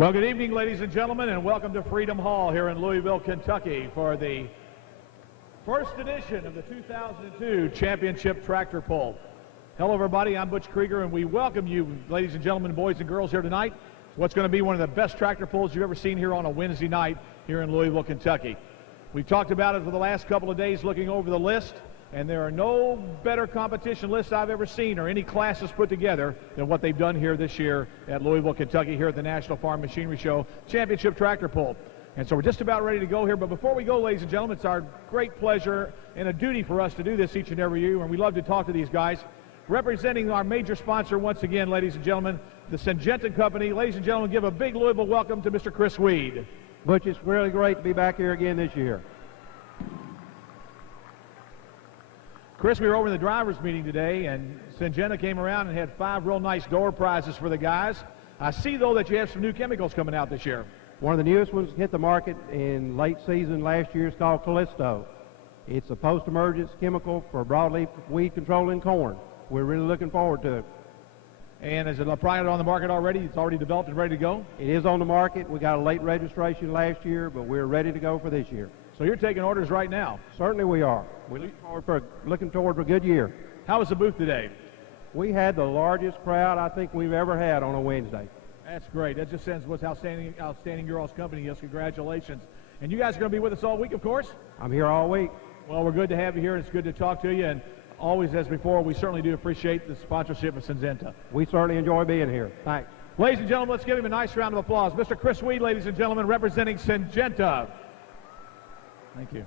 Well, good evening, ladies and gentlemen, and welcome to Freedom Hall here in Louisville, Kentucky for the first edition of the 2002 Championship Tractor Pull. Hello, everybody. I'm Butch Krieger, and we welcome you, ladies and gentlemen, boys and girls, here tonight. What's going to be one of the best tractor pulls you've ever seen here on a Wednesday night here in Louisville, Kentucky. We've talked about it for the last couple of days looking over the list, and there are no better competition lists I've ever seen or any classes put together than what they've done here this year at Louisville, Kentucky, here at the National Farm Machinery Show Championship Tractor Pull. And so we're just about ready to go here, but before we go, ladies and gentlemen, it's our great pleasure and a duty for us to do this each and every year, and we love to talk to these guys. Representing our major sponsor once again, ladies and gentlemen, the Syngenta Company. Ladies and gentlemen, give a big Louisville welcome to Mr. Chris Weed. Butch, it's really great to be back here again this year. Chris, we were over in the drivers' meeting today, and Syngenta came around and had 5 real nice door prizes for the guys. I see, though, that you have some new chemicals coming out this year. One of the newest ones hit the market in late season last year. It's called Callisto. It's a post-emergence chemical for broadleaf weed control in corn. We're really looking forward to it. And is it a product on the market already? It's already developed and ready to go? It is on the market. We got a late registration last year, but we're ready to go for this year. So you're taking orders right now? Certainly we are. We're looking forward for a good year. How was the booth today? We had the largest crowd I think we've ever had on a Wednesday. That's great. That just sends what's outstanding your all's company. Yes, congratulations. And you guys are going to be with us all week, of course? I'm here all week. Well, we're good to have you here. It's good to talk to you. And always, as before, we certainly do appreciate the sponsorship of Syngenta. We certainly enjoy being here. Thanks. Ladies and gentlemen, let's give him a nice round of applause. Mr. Chris Weed, ladies and gentlemen, representing Syngenta. Thank you.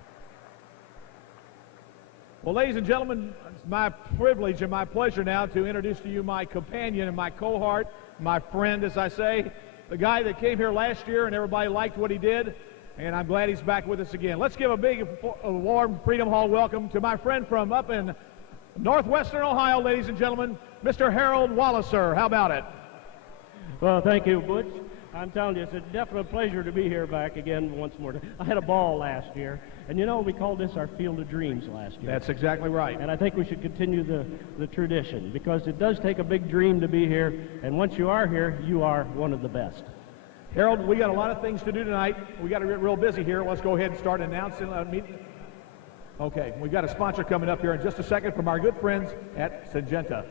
Well, ladies and gentlemen, it's my privilege and my pleasure now to introduce to you my companion and my cohort, my friend, as I say, the guy that came here last year and everybody liked what he did, and I'm glad he's back with us again. Let's give a big, warm Freedom Hall welcome to my friend from up in northwestern Ohio, ladies and gentlemen, Mr. Harold Walliser. How about it? Well, thank you, Butch. I'm telling you, it's a definite pleasure to be here back again once more. I had a ball last year, and you know, we called this our Field of Dreams last year. That's exactly right. And I think we should continue the tradition, because it does take a big dream to be here, and once you are here, you are one of the best. Harold, we got a lot of things to do tonight. We got to get real busy here. Let's go ahead and start announcing a meeting. Okay, we've got a sponsor coming up here in just a second from our good friends at Syngenta.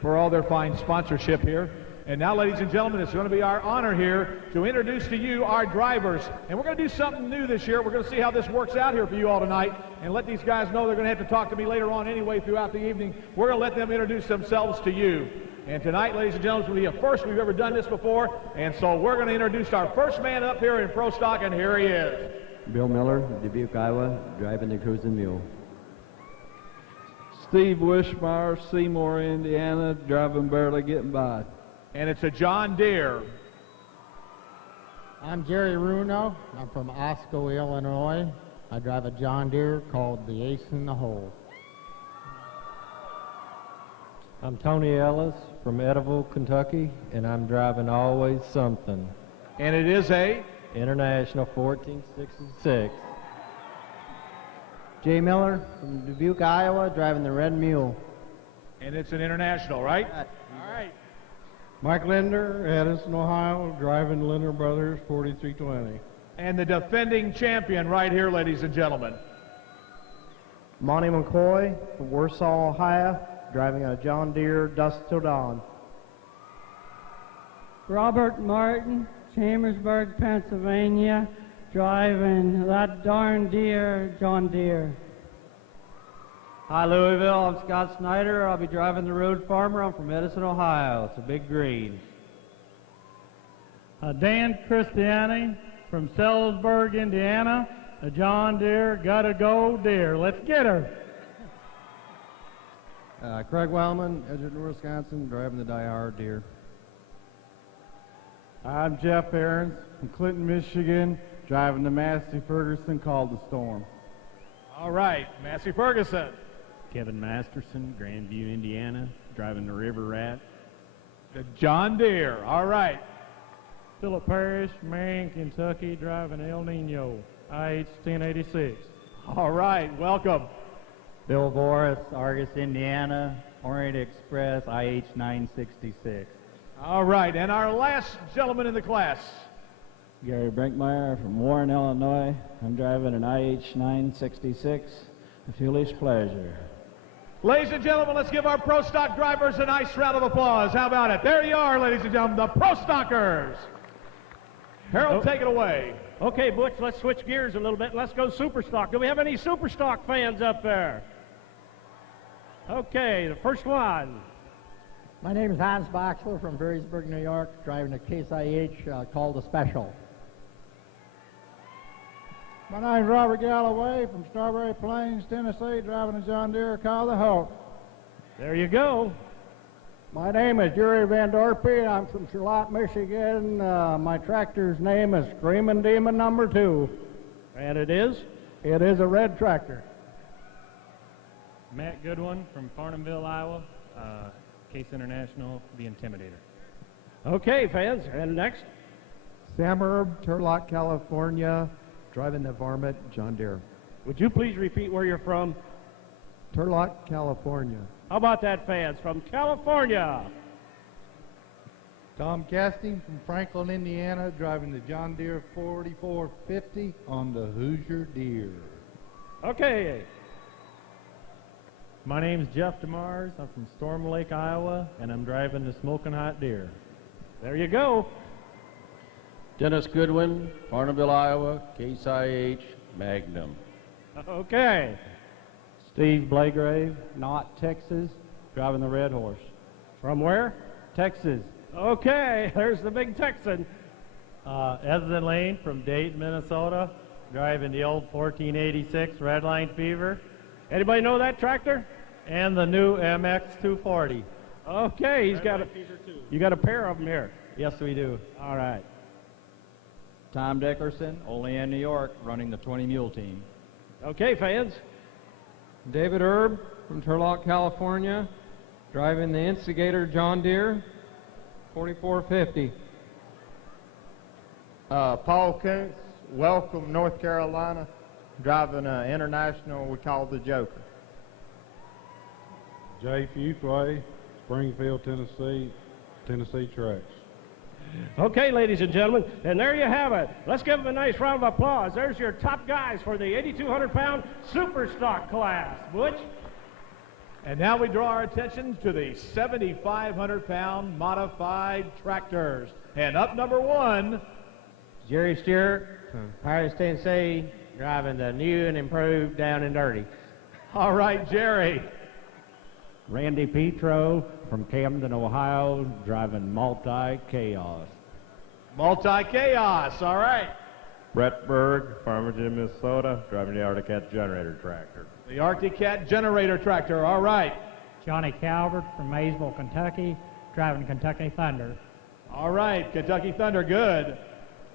For all their fine sponsorship here. And now, ladies and gentlemen, it's going to be our honor here to introduce to you our drivers. And we're going to do something new this year. We're going to see how this works out here for you all tonight and let these guys know they're going to have to talk to me later on anyway throughout the evening. We're going to let them introduce themselves to you. And tonight, ladies and gentlemen, will be a first. We've ever done this before. And so we're going to introduce our first man up here in Pro Stock, and here he is. Bill Miller, Dubuque, Iowa, driving the Cruising Mule. Steve Wishmeyer, Seymour, Indiana, driving Barely Getting By. And it's a John Deere. I'm Jerry Runo. I'm from Osco, Illinois. I drive a John Deere called the Ace in the Hole. I'm Tony Ellis from Eddyville, Kentucky, and I'm driving Always Something. And it is a International 1466. Jay Miller from Dubuque, Iowa, driving the Red Mule. And it's an international, right? All right. Mike Linder, Addison, Ohio, driving Linder Brothers 4320. And the defending champion right here, ladies and gentlemen. Monty McCoy from Warsaw, Ohio, driving a John Deere Dust Till Dawn. Robert Martin, Chambersburg, Pennsylvania, driving that darn deer, John Deere. Hi, Louisville. I'm Scott Snyder. I'll be driving the Road Farmer. I'm from Edison, Ohio. It's a big green. Dan Christiani from Sellersburg, Indiana, a John Deere, gotta go Deere. Let's get her. Craig Wellman, Edgerton, Wisconsin, driving the Die-Hard Deere. I'm Jeff Aarons from Clinton, Michigan, driving the Massey Ferguson called the Storm. All right, Massey Ferguson. Kevin Masterson, Grandview, Indiana, driving the River Rat. The John Deere, all right. Philip Parrish, Marion, Kentucky, driving El Nino, IH 1086. All right, welcome. Bill Voris, Argus, Indiana, Orient Express, IH 966. All right, and our last gentleman in the class. Gary Brinkmeyer from Warren, Illinois. I'm driving an IH 966, a foolish pleasure. Ladies and gentlemen, let's give our Pro Stock drivers a nice round of applause. How about it? There you are, ladies and gentlemen, the Pro Stockers. Harold, take it away. Okay, Butch, let's switch gears a little bit. Let's go Super Stock. Do we have any Super Stock fans up there? Okay, the first one. My name is Hans Boxler from Perrysburg, New York, driving a Case IH called the Special. My name's Robert Galloway from Strawberry Plains, Tennessee, driving a John Deere called the Hulk. There you go. My name is Jerry Van Dorpy. I'm from Charlotte, Michigan. My tractor's name is Screamin' Demon number 2. And it is? It is a red tractor. Matt Goodwin from Farnhamville, Iowa. Case International, the Intimidator. Okay, fans, and next? Sam Erb, Turlock, California, driving the Varmint John Deere. Would you please repeat where you're from? Turlock, California. How about that, fans, from California? Tom Casting from Franklin, Indiana, driving the John Deere 4450 on the Hoosier Deere. Okay. My name's Jeff DeMars. I'm from Storm Lake, Iowa, and I'm driving the Smoking Hot Deer. There you go. Dennis Goodwin, Farnhamville, Iowa, Case IH, Magnum. Okay. Steve Blagrave, Knott, Texas, driving the Red Horse. From where? Texas. Okay, there's the big Texan. Ezra Lane from Dayton, Minnesota, driving the old 1486 Redline Fever. Anybody know that tractor? And the new MX 240. Okay, he's got a, you got a pair of them here. Yes, we do. All right. Tom Dickerson, Olean, New York, running the 20 Mule team. Okay, fans. David Erb from Turlock, California, driving the Instigator John Deere 4450. Paul Kuntz, Welcome, North Carolina, driving an International we call the Joker. Jay Fuquay, Springfield, Tennessee, Tennessee Tracks. Okay, ladies and gentlemen, and there you have it. Let's give them a nice round of applause. There's your top guys for the 8,200-pound Super Stock class. Butch? And now we draw our attention to the 7,500-pound modified tractors. And up number one, Jerry Stewart from Paris, Tennessee, driving the new and improved Down and Dirty. All right, Jerry. Randy Petro from Camden, Ohio, driving Multi-Chaos. Multi-Chaos, all right. Brett Berg, Farmington, Minnesota, driving the Arctic Cat generator tractor. The Arctic Cat generator tractor, all right. Johnny Calvert from Maysville, Kentucky, driving Kentucky Thunder. All right, Kentucky Thunder, good.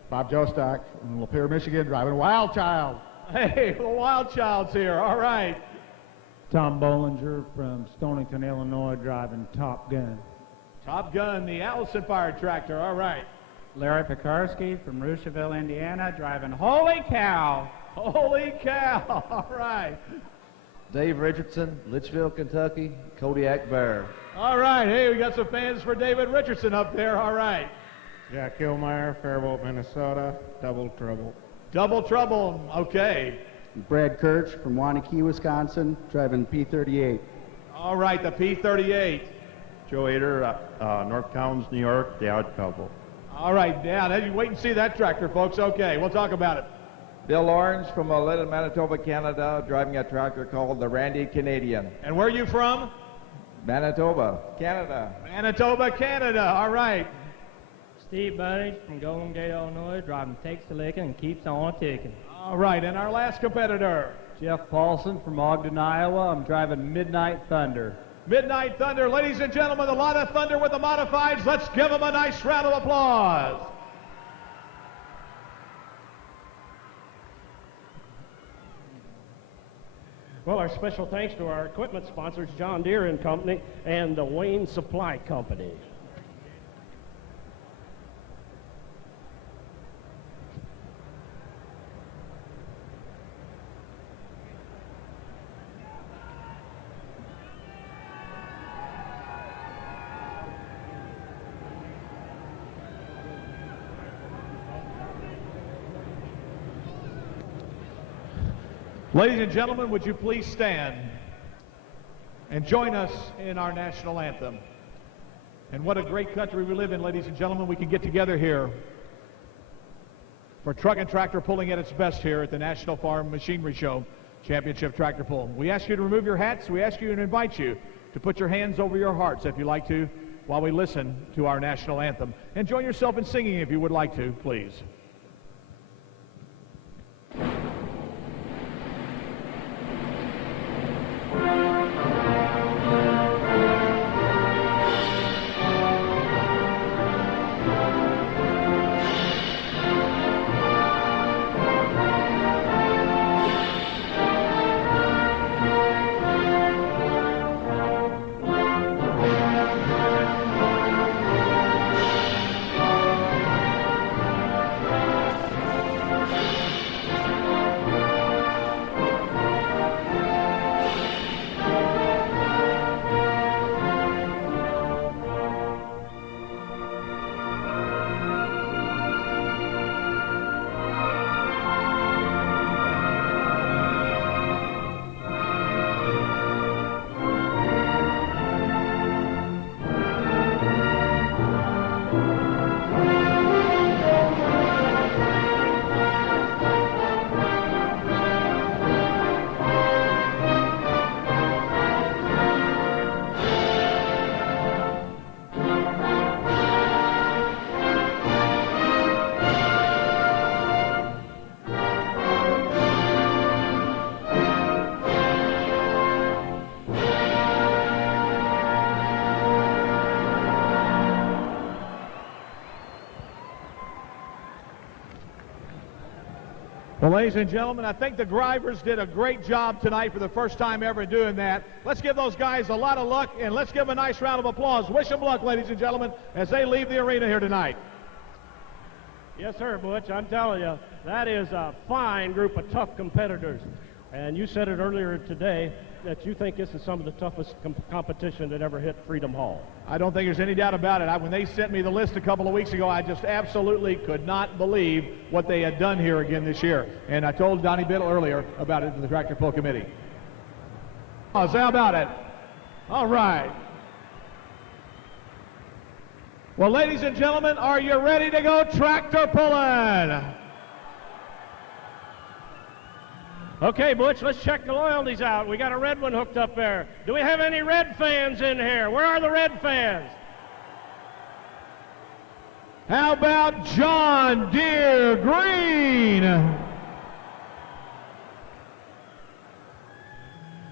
Bob Jostock from Lapeer, Michigan, driving Wild Child. Hey, the Wild Child's here, all right. Tom Bollinger from Stonington, Illinois, driving Top Gun. Top Gun, the Allison Fire tractor, all right. Larry Pekarsky from Roosevelt, Indiana, driving Holy Cow. Holy cow, all right. Dave Richardson, Litchfield, Kentucky, Kodiak Bear. All right, hey, we got some fans for David Richardson up there, all right. Jack Kilmeyer, Faribault, Minnesota, Double Trouble. Double Trouble, okay. Brad Kirch from Wanakee, Wisconsin, driving P38. All right, the P38. Joe Ader, North Collins, New York, the Odd Couple. All right, now you wait and see that tractor, folks. Okay, we'll talk about it. Bill Lawrence from Little Manitoba, Canada, driving a tractor called the Randy Canadian. And where are you from? Manitoba, Canada. Manitoba, Canada, all right. Steve Bunnings from Golden Gate, Illinois, driving Takes a Licking and Keeps on Ticking. All right, and our last competitor. Jeff Paulson from Ogden, Iowa. I'm driving Midnight Thunder. Midnight Thunder, ladies and gentlemen, a lot of thunder with the modifieds. Let's give them a nice round of applause. Well, our special thanks to our equipment sponsors, John Deere and Company and the Wayne Supply Company. Ladies and gentlemen, would you please stand and join us in our national anthem? And what a great country we live in, ladies and gentlemen. We can get together here for truck and tractor pulling at its best here at the National Farm Machinery Show Championship Tractor Pull. We ask you to remove your hats. We ask you and invite you to put your hands over your hearts if you like to while we listen to our national anthem. And join yourself in singing if you would like to, please. Well, ladies and gentlemen, I think the drivers did a great job tonight for the first time ever doing that. Let's give those guys a lot of luck, and let's give them a nice round of applause. Wish them luck, ladies and gentlemen, as they leave the arena here tonight. Yes, sir, Butch. I'm telling you, that is a fine group of tough competitors. And you said it earlier today that you think this is some of the toughest competition that ever hit Freedom Hall. I don't think there's any doubt about it. When they sent me the list a couple of weeks ago, I just absolutely could not believe what they had done here again this year. And I told Donnie Biddle earlier about it to the Tractor Pull Committee. Oh, so how about it? All right. Well, ladies and gentlemen, are you ready to go tractor pulling? Okay, Butch, let's check the loyalties out. We got a red one hooked up there. Do we have any red fans in here? Where are the red fans? How about John Deere Green?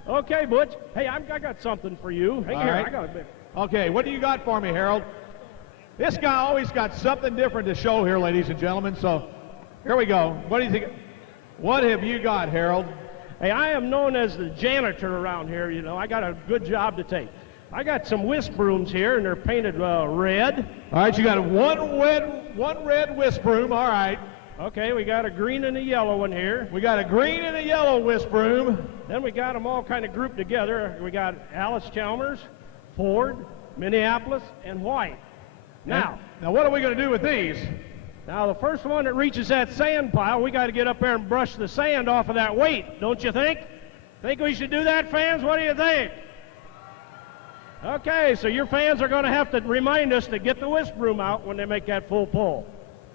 Okay, Butch. Hey, I got something for you. Hey, here, right. I got a bit. Okay, what do you got for me, Harold? This guy always got something different to show here, ladies and gentlemen. So here we go. What do you think? What have you got, Harold? Hey, I am known as the janitor around here. You know, I got a good job to take. I got some whisk brooms here, and they're painted red. All right, you got one red whisk broom. All right. Okay, we got a green and a yellow one here. We got a green and a yellow whisk broom. Then we got them all kind of grouped together. We got Alice Chalmers, Ford, Minneapolis, and White. Now what are we going to do with these? Now, the first one that reaches that sand pile, we got to get up there and brush the sand off of that weight, don't you think? Think we should do that, fans? What do you think? Okay, so your fans are going to have to remind us to get the whisk broom out when they make that full pull.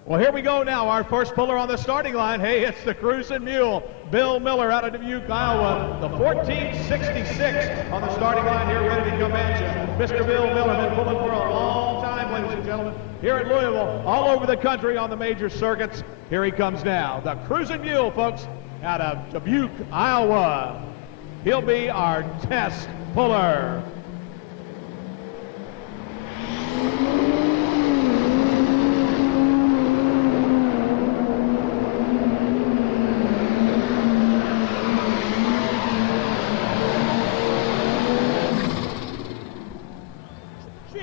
Well, here we go now. Our first puller on the starting line. Hey, it's the Cruisin' Mule, Bill Miller out of Dubuque, Iowa. The 1466 on the starting line here, ready to come at you. Mr. Bill Miller, been pulling for a long time, ladies and gentlemen, here at Louisville, all over the country on the major circuits. Here he comes now. The Cruisin' Mule, folks, out of Dubuque, Iowa. He'll be our test puller.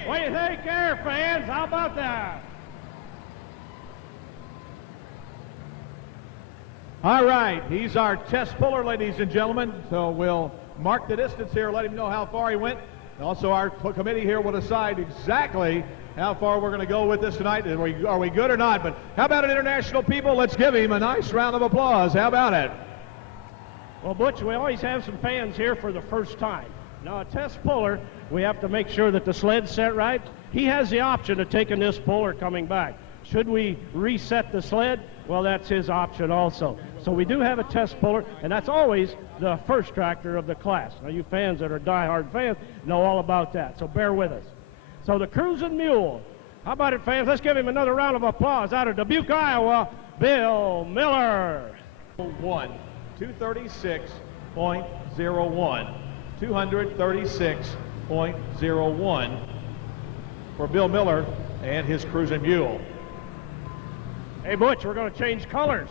What do you think there, fans? How about that? All right, he's our test puller, ladies and gentlemen. So we'll mark the distance here, let him know how far he went. Also, our committee here will decide exactly how far we're going to go with this tonight. Are we good or not? But how about it, international people? Let's give him a nice round of applause. How about it? Well, Butch, we always have some fans here for the first time. Now, a test puller, we have to make sure that the sled's set right. He has the option of taking this pull or coming back. Should we reset the sled? Well, that's his option also. So we do have a test puller, and that's always the first tractor of the class. Now, you fans that are diehard fans know all about that, so bear with us. So the Cruising Mule. How about it, fans? Let's give him another round of applause out of Dubuque, Iowa, Bill Miller. 236.01. 236.01 for Bill Miller and his Cruising Mule. Hey, Butch, we're going to change colors.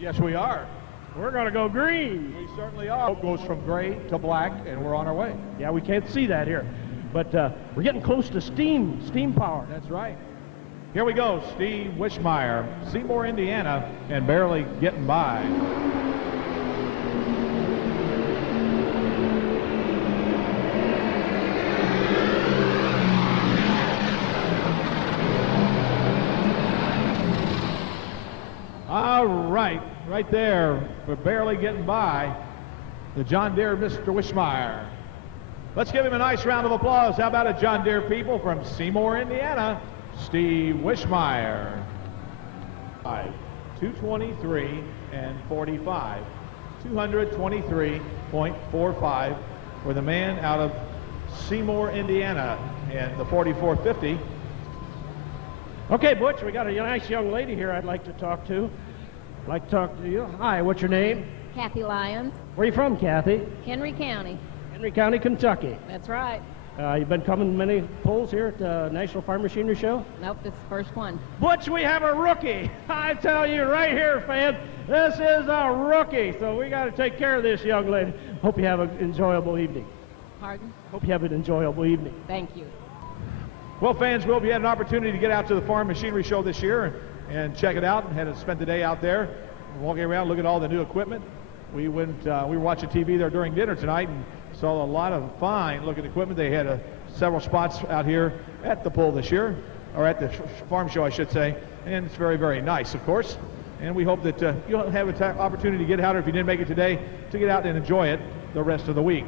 Yes, we are. We're going to go green. We certainly are. It goes from gray to black, and we're on our way. Yeah, we can't see that here. But we're getting close to steam power. That's right. Here we go, Steve Wishmeyer, Seymour, Indiana, and barely getting by. All right, right there, we're barely getting by the John Deere Mr. Wishmeyer. Let's give him a nice round of applause. How about it, John Deere people from Seymour, Indiana, Steve Wishmeyer. 223 and 45. 223.45 for the man out of Seymour, Indiana, and the 4450. Okay, Butch, we got a nice young lady here I'd like to talk to. I'd like to talk to you. Hi, what's your name? Kathy Lyons, Where are you from, Kathy? Henry County. Henry County, Kentucky. That's right. You've been coming to many polls here at the National Farm Machinery Show? Nope, this is the first one. Butch, we have a rookie. I tell you right here, fans, this is a rookie. So we got to take care of this young lady. Hope you have an enjoyable evening. Pardon? Hope you have an enjoyable evening. Thank you. Well, fans, we'll be had an opportunity to get out to the Farm Machinery Show this year and check it out, and had to spend the day out there walking around, look at all the new equipment. We were watching TV there during dinner tonight and saw a lot of fine looking equipment. They had several spots out here at the pull this year, or at the farm show, I should say, and it's very, very nice, of course. And we hope that you'll have an opportunity to get out, or if you didn't make it today, to get out and enjoy it the rest of the week.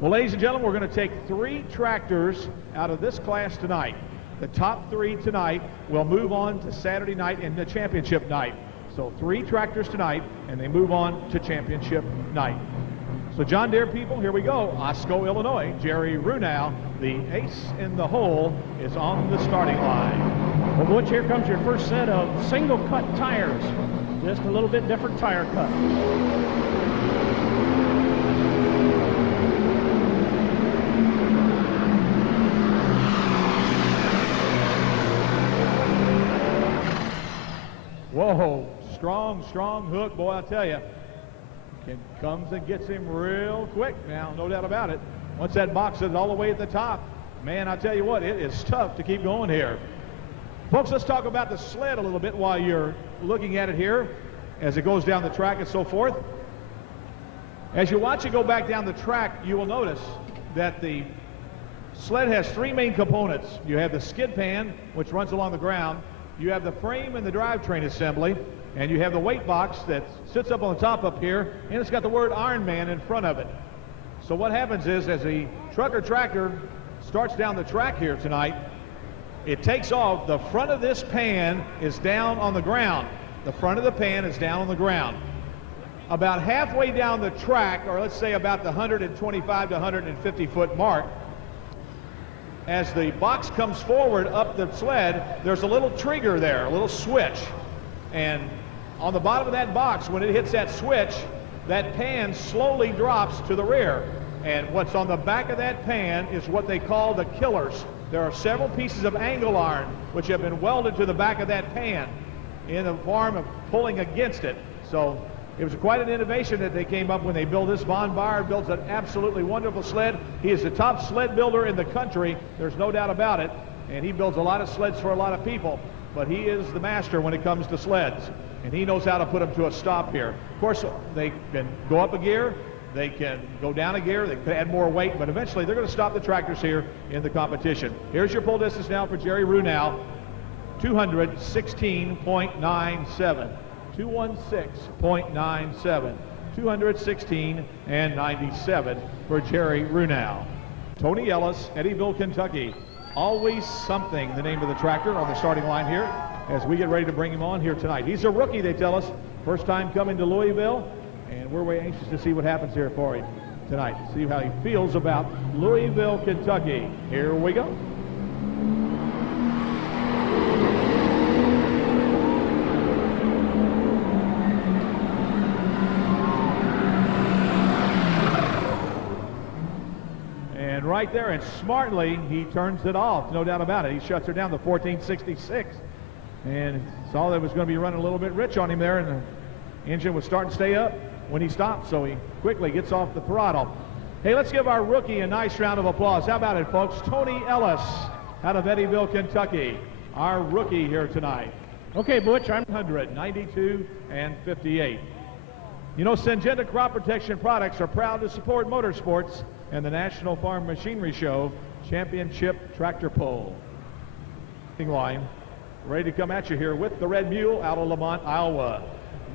Well, ladies and gentlemen, we're going to take 3 tractors out of this class tonight. The top 3 tonight will move on to Saturday night and the championship night. So 3 tractors tonight, and they move on to championship night. So John Deere people, here we go. Osco, Illinois. Jerry Runow, the ace in the hole, is on the starting line. Well, Butch, here comes your first set of single cut tires. Just a little bit different tire cut. Whoa, strong hook, boy, I tell you. Comes and gets him real quick now, no doubt about it. Once that box is all the way at the top, man, I tell you what, it is tough to keep going here. Folks, let's talk about the sled a little bit while you're looking at it here as it goes down the track and so forth. As you watch it go back down the track, you will notice that the sled has 3 main components. You have the skid pan, which runs along the ground. You have the frame and the drivetrain assembly, and you have the weight box that sits up on the top up here, and it's got the word Iron Man in front of it. So what happens is, as the truck or tractor starts down the track here tonight, it takes off. The front of this pan is down on the ground. The front of the pan is down on the ground. About halfway down the track, or let's say about the 125 to 150 foot mark, as the box comes forward up the sled, there's a little trigger there, a little switch. And on the bottom of that box, when it hits that switch, that pan slowly drops to the rear. And what's on the back of that pan is what they call the killers. There are several pieces of angle iron which have been welded to the back of that pan in the form of pulling against it. So it was quite an innovation that they came up when they built this. Von Baer builds an absolutely wonderful sled. He is the top sled builder in the country. There's no doubt about it. And he builds a lot of sleds for a lot of people. But he is the master when it comes to sleds. And he knows how to put them to a stop here. Of course, they can go up a gear. They can go down a gear. They can add more weight. But eventually, they're going to stop the tractors here in the competition. Here's your pull distance now for Jerry Runow. 216.97. 216.97. 216 and 97 for Jerry Runau. Tony Ellis, Eddyville, Kentucky. Always Something, the name of the tractor on the starting line here as we get ready to bring him on here tonight. He's a rookie, they tell us. First time coming to Louisville, and we're way anxious to see what happens here for him tonight. See how he feels about Louisville, Kentucky. Here we go. And right there, and smartly, he turns it off, no doubt about it. He shuts her down to 1466. And saw that it was going to be running a little bit rich on him there, and the engine was starting to stay up when he stopped, so he quickly gets off the throttle. Hey, let's give our rookie a nice round of applause. How about it, folks? Tony Ellis out of Eddyville, Kentucky, our rookie here tonight. Okay, Butch, I'm 192 and 58. You know, Syngenta Crop Protection Products are proud to support motorsports and the National Farm Machinery Show Championship Tractor Pull. Line ready to come at you here with the Red Mule out of Lamont, Iowa.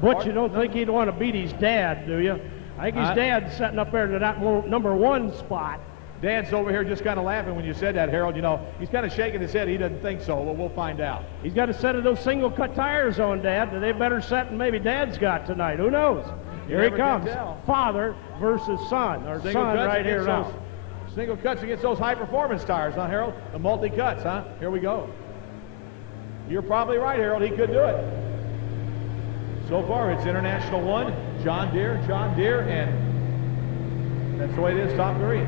Butch, you don't think he'd want to beat his dad, do you? I think his dad's sitting up there to that number one spot. Dad's over here just kind of laughing when you said that, Harold. You know, he's kind of shaking his head. He doesn't think so. Well, we'll find out. He's got a set of those single cut tires on, Dad. They better set than maybe Dad's got tonight. Who knows? Here he comes. Father versus son, or single son right here now. Single cuts against those high-performance tires, huh, Harold? The multi-cuts, huh? Here we go. You're probably right, Harold. He could do it. So far, it's International 1, John Deere, and that's the way it is, top green.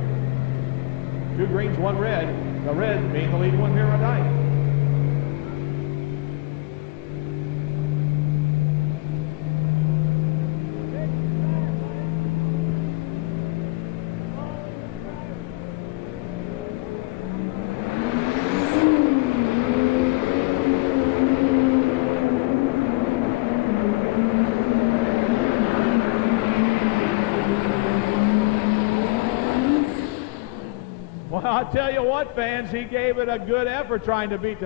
2 greens, 1 red. The red being the lead one here tonight. I'll tell you what, fans, he gave it a good effort trying to beat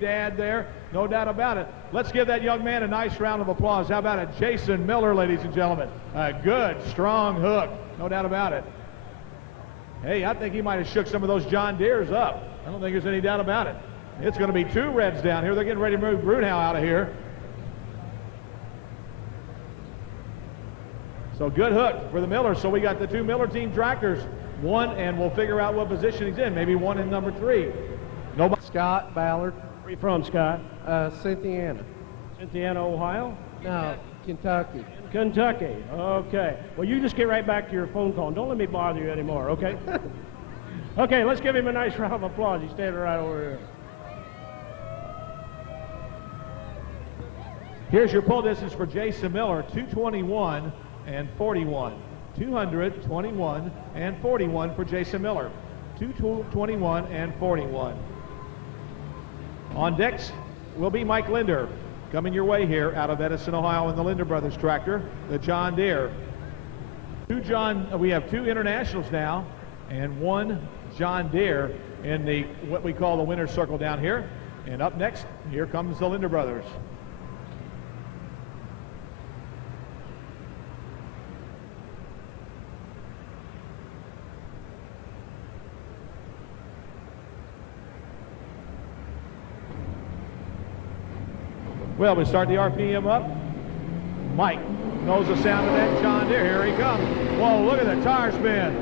Dad there, no doubt about it. Let's give that young man a nice round of applause. How about it? Jason Miller, ladies and gentlemen. A good, strong hook, no doubt about it. Hey, I think he might have shook some of those John Deeres up. I don't think there's any doubt about it. It's going to be 2 reds down here. They're getting ready to move Brunau out of here. So good hook for the Miller. So we got the 2 Miller team tractors. 1, and we'll figure out what position he's in. Maybe 1 in number 3. Nobody. Scott Ballard. Where are you from, Scott? Cynthiana. Cynthiana, Ohio? No, Kentucky. Kentucky. Okay. Well, you just get right back to your phone call. Don't let me bother you anymore, okay? Okay, let's give him a nice round of applause. He's standing right over here. Here's your pull distance for Jason Miller, 221 and 41. 221 and 41 for Jason Miller. 221 and 41. On decks will be Mike Linder, coming your way here out of Edison, Ohio, in the Linder Brothers tractor, the John Deere. We have 2 internationals now, and 1 John Deere in the what we call the winner's circle down here. And up next, here comes the Linder Brothers. Well, we start the RPM up. Mike knows the sound of that John Deere. Here he comes. Whoa, look at the tire spin.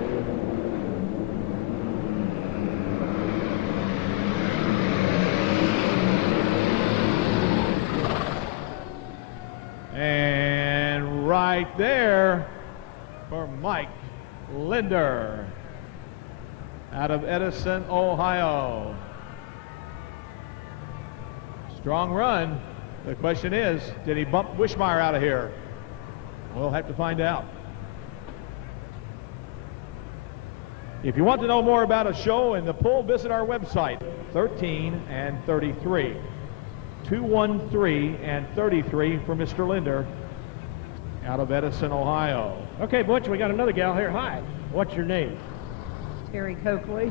And right there for Mike Linder out of Edison, Ohio. Strong run. The question is, did he bump Wishmeyer out of here? We'll have to find out. If you want to know more about a show and the pull, visit our website, 13 and 33. 213 and 33 for Mr. Linder out of Edison, Ohio. Okay, Butch, we got another gal here. Hi. What's your name? Terry Coakley.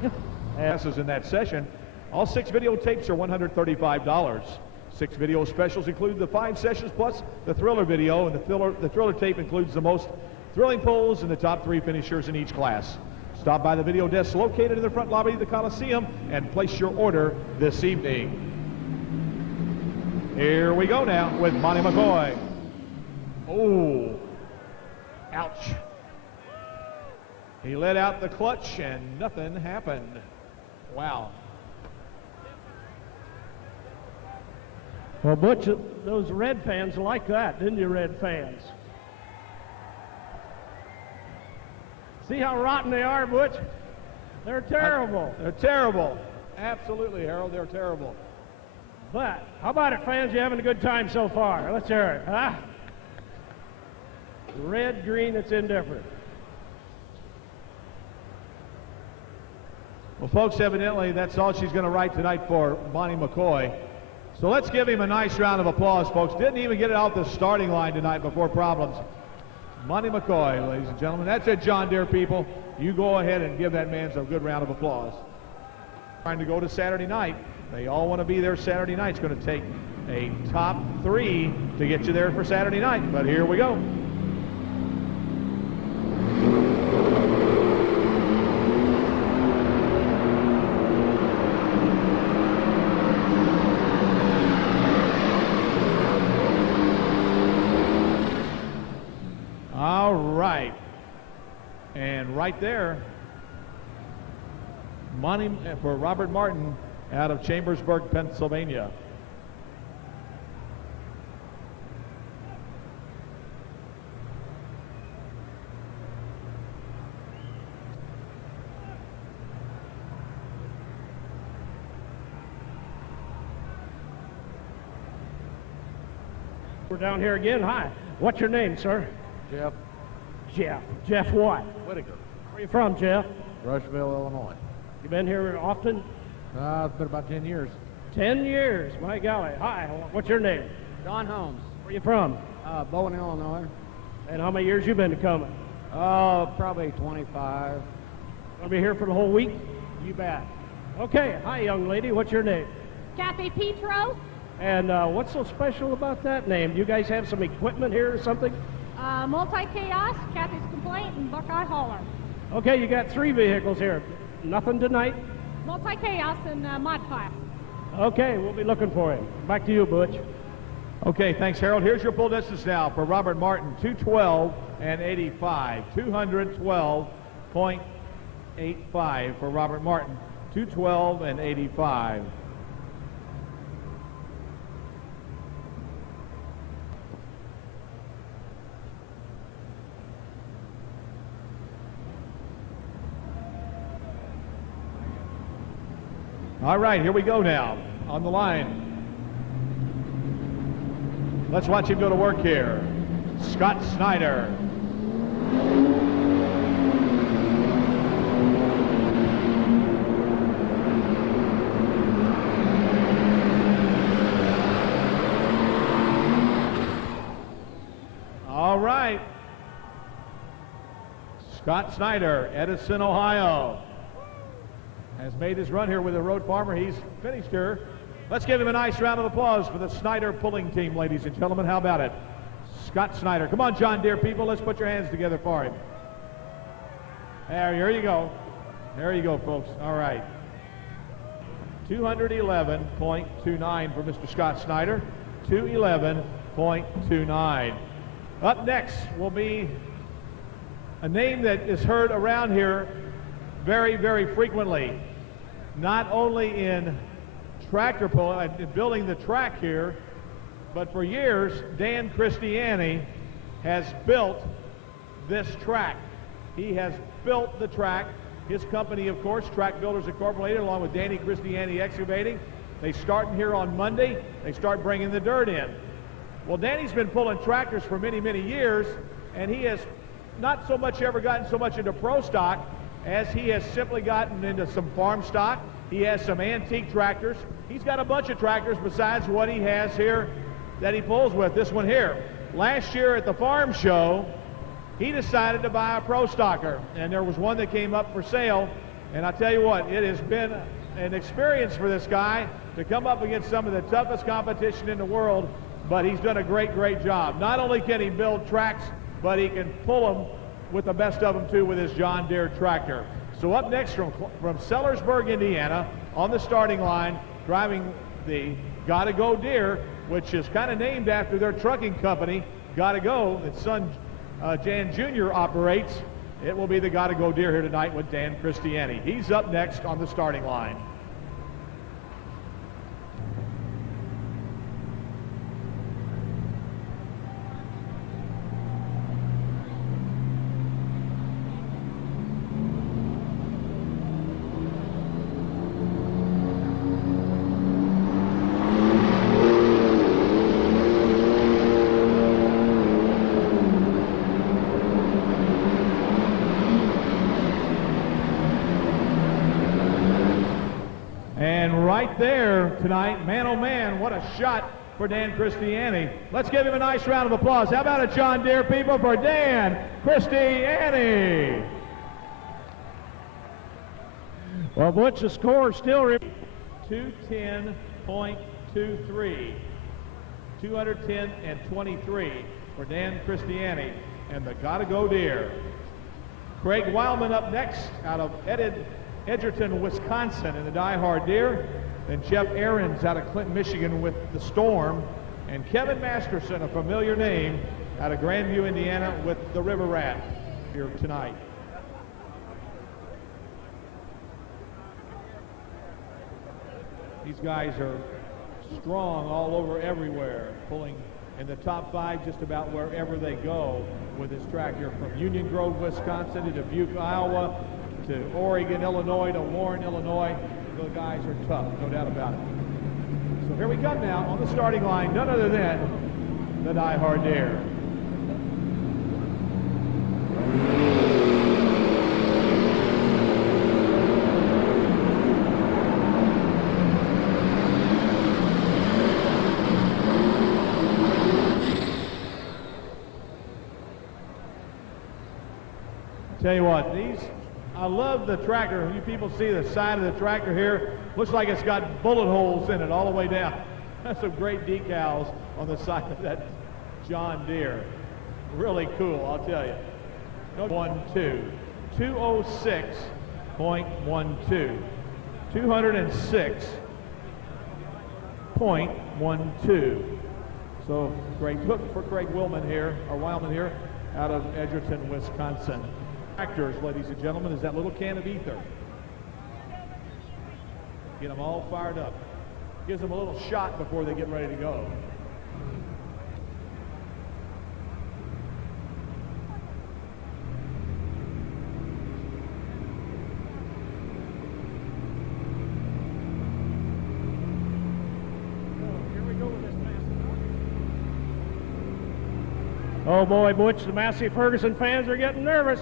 Passes in that session. All 6 videotapes are $135. 6 video specials include the 5 sessions plus the thriller video, and the thriller tape includes the most thrilling pulls and the top 3 finishers in each class. Stop by the video desk located in the front lobby of the Coliseum and place your order this evening. Here we go now with Monty McCoy. Oh, ouch. He let out the clutch and nothing happened. Wow. Well, Butch, those Red fans like that, didn't you, Red fans? See how rotten they are, Butch? They're terrible. They're terrible. Absolutely, Harold, they're terrible. But how about it, fans? You having a good time so far? Let's hear it, huh? Red, green, it's indifferent. Well, folks, evidently that's all she's going to write tonight for Monty McCoy. So let's give him a nice round of applause, folks. Didn't even get it out the starting line tonight before problems. Monty McCoy, ladies and gentlemen. That's it, John Deere people. You go ahead and give that man a good round of applause. Trying to go to Saturday night. They all want to be there Saturday night. It's going to take a top 3 to get you there for Saturday night. But here we go. All right. And right there, money for Robert Martin out of Chambersburg, Pennsylvania. We're down here again. Hi. What's your name, sir? Jeff. Jeff. Jeff what? Whitaker. Where are you from, Jeff? Rushville, Illinois. You been here often? It's been about 10 years. 10 years. My golly. Hi. What's your name? Don Holmes. Where you from? Bowen, Illinois. And how many years you been to coming? Oh, probably 25. Gonna be here for the whole week? You bet. Okay. Hi, young lady. What's your name? Kathy Petro. And what's so special about that name? Do you guys have some equipment here or something? Multi-Chaos, Kathy's Complaint, and Buckeye Hauler. Okay, you got 3 vehicles here. Nothing tonight? Multi-Chaos and Mod Class. Okay, we'll be looking for him. Back to you, Butch. Okay, thanks, Harold. Here's your pull distance now for Robert Martin, 212 and 85. 212.85 for Robert Martin, 212 and 85. All right, here we go now on the line. Let's watch him go to work here. Scott Snyder. All right. Scott Snyder, Edison, Ohio, has made his run here with the Road Farmer. He's finished here. Let's give him a nice round of applause for the Snyder pulling team, ladies and gentlemen. How about it? Scott Snyder. Come on, John Deere people. Let's put your hands together for him. There you go. There you go, folks. All right. 211.29 for Mr. Scott Snyder. 211.29. Up next will be a name that is heard around here very, very frequently. Not only in tractor pull, in building the track here, but for years, Dan Christiani has built this track. He has built the track. His company, of course, Track Builders Incorporated, along with Danny Christiani Excavating. They start here on Monday. They start bringing the dirt in. Well, Danny's been pulling tractors for many, many years, and he has not so much ever gotten so much into pro stock as he has simply gotten into some farm stock. He has some antique tractors. He's got a bunch of tractors besides what he has here that he pulls with. This one here. Last year at the farm show, he decided to buy a pro stocker, and there was one that came up for sale, and I tell you what, it has been an experience for this guy to come up against some of the toughest competition in the world, but he's done a great, great job. Not only can he build tracks, but he can pull them with the best of them too with his John Deere tractor. So up next from Sellersburg, Indiana, on the starting line, driving the Gotta Go Deere, which is kind of named after their trucking company, Gotta Go, that son Jan Jr. operates. It will be the Gotta Go Deere here tonight with Dan Christiani. He's up next on the starting line. Right there tonight, man oh man, what a shot for Dan Christiani. Let's give him a nice round of applause. How about it, John Deere people, for Dan Christiani? Well, Butch, the score still 210.23. 210 and 23 for Dan Christiani and the Gotta Go Deere. Craig Wildman up next out of Edgerton, Wisconsin in the Die Hard Deere. Then Jeff Ahrens out of Clinton, Michigan with the Storm. And Kevin Masterson, a familiar name, out of Grandview, Indiana with the River Rat here tonight. These guys are strong all over everywhere, pulling in the top 5 just about wherever they go with this tractor, from Union Grove, Wisconsin to Dubuque, Iowa, to Oregon, Illinois, to Warren, Illinois. The guys are tough, no doubt about it. So here we come now on the starting line, none other than the Die Hard Deere. Tell you what, I love the tractor. You people see the side of the tractor here. Looks like it's got bullet holes in it all the way down. That's some great decals on the side of that John Deere. Really cool, I'll tell you. 206.12. 206.12. So great hook for Craig Wildman here out of Edgerton, Wisconsin. Tractors, ladies and gentlemen, is that little can of ether. Get them all fired up. Gives them a little shot before they get ready to go. Oh boy, Butch, the Massey Ferguson fans are getting nervous.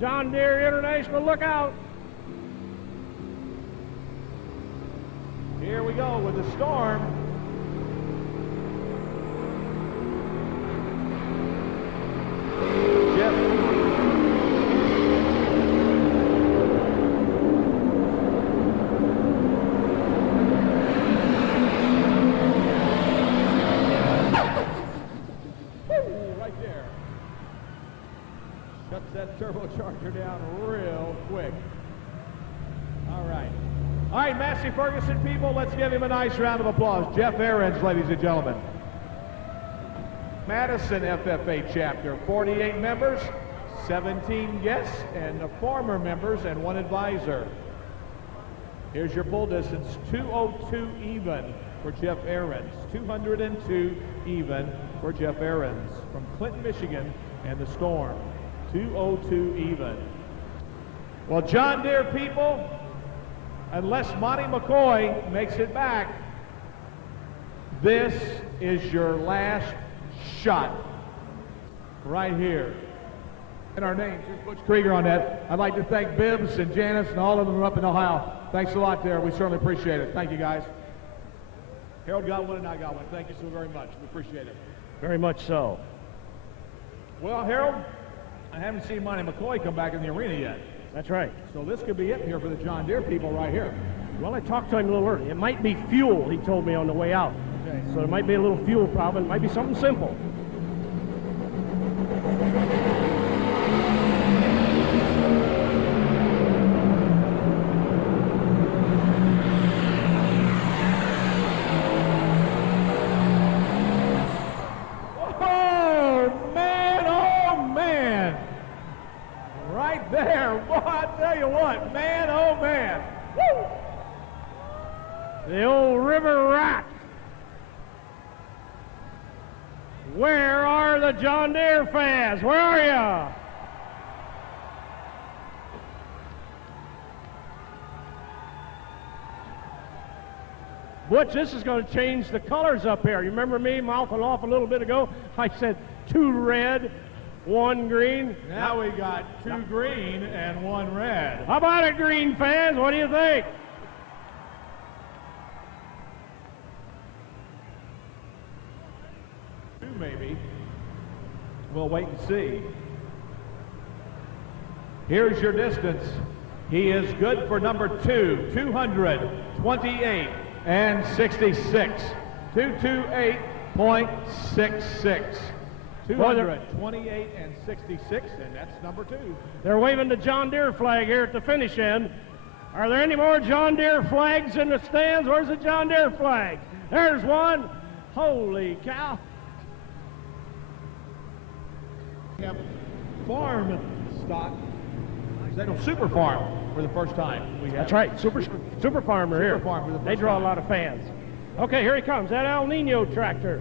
John Deere International, look out. Here we go with the Storm. Jeff. Right there. Shuts that turbocharger down real quick. All right. All right, Massey Ferguson people, let's give him a nice round of applause. Jeff Ahrens, ladies and gentlemen. Madison FFA chapter, 48 members, 17 guests, and the former members and 1 advisor. Here's your pull distance, 202 even for Jeff Ahrens. 202 even for Jeff Ahrens from Clinton, Michigan, and the Storm. 202 even. Well, John Deere people, unless Monty McCoy makes it back, this is your last shot right here. And our names, here's Butch Krieger on that. I'd like to thank Bibbs and Janice and all of them up in Ohio. Thanks a lot there. We certainly appreciate it. Thank you, guys. Harold got one and I got one. Thank you so very much. We appreciate it. Very much so. Well, Harold, I haven't seen Monty McCoy come back in the arena yet. That's right. So this could be it here for the John Deere people right here. Well, I talked to him a little early. It might be fuel, he told me on the way out. Okay. So it might be a little fuel problem. It might be something simple. Oh, man. Right there. Boy, I tell you what, man, oh, man. Woo! The old river rat. Where are the John Deere fans? Where are you? Butch, this is going to change the colors up here. You remember me mouthing off a little bit ago? I said 2 red, 1 green. Now we got 2 green and 1 red. How about it, green fans? What do you think? Maybe. We'll wait and see. Here's your distance. He is good for number 2, 228 and 66. 228.66. 228 and 66, and that's number 2. They're waving the John Deere flag here at the finish end. Are there any more John Deere flags in the stands? Where's the John Deere flag? There's one. Holy cow. We have farm stock. No, Super Farm for the first time. That's right, Super Farmer here. Farm for the first They draw time. a lot of fans. Okay, here he comes, that El Nino tractor.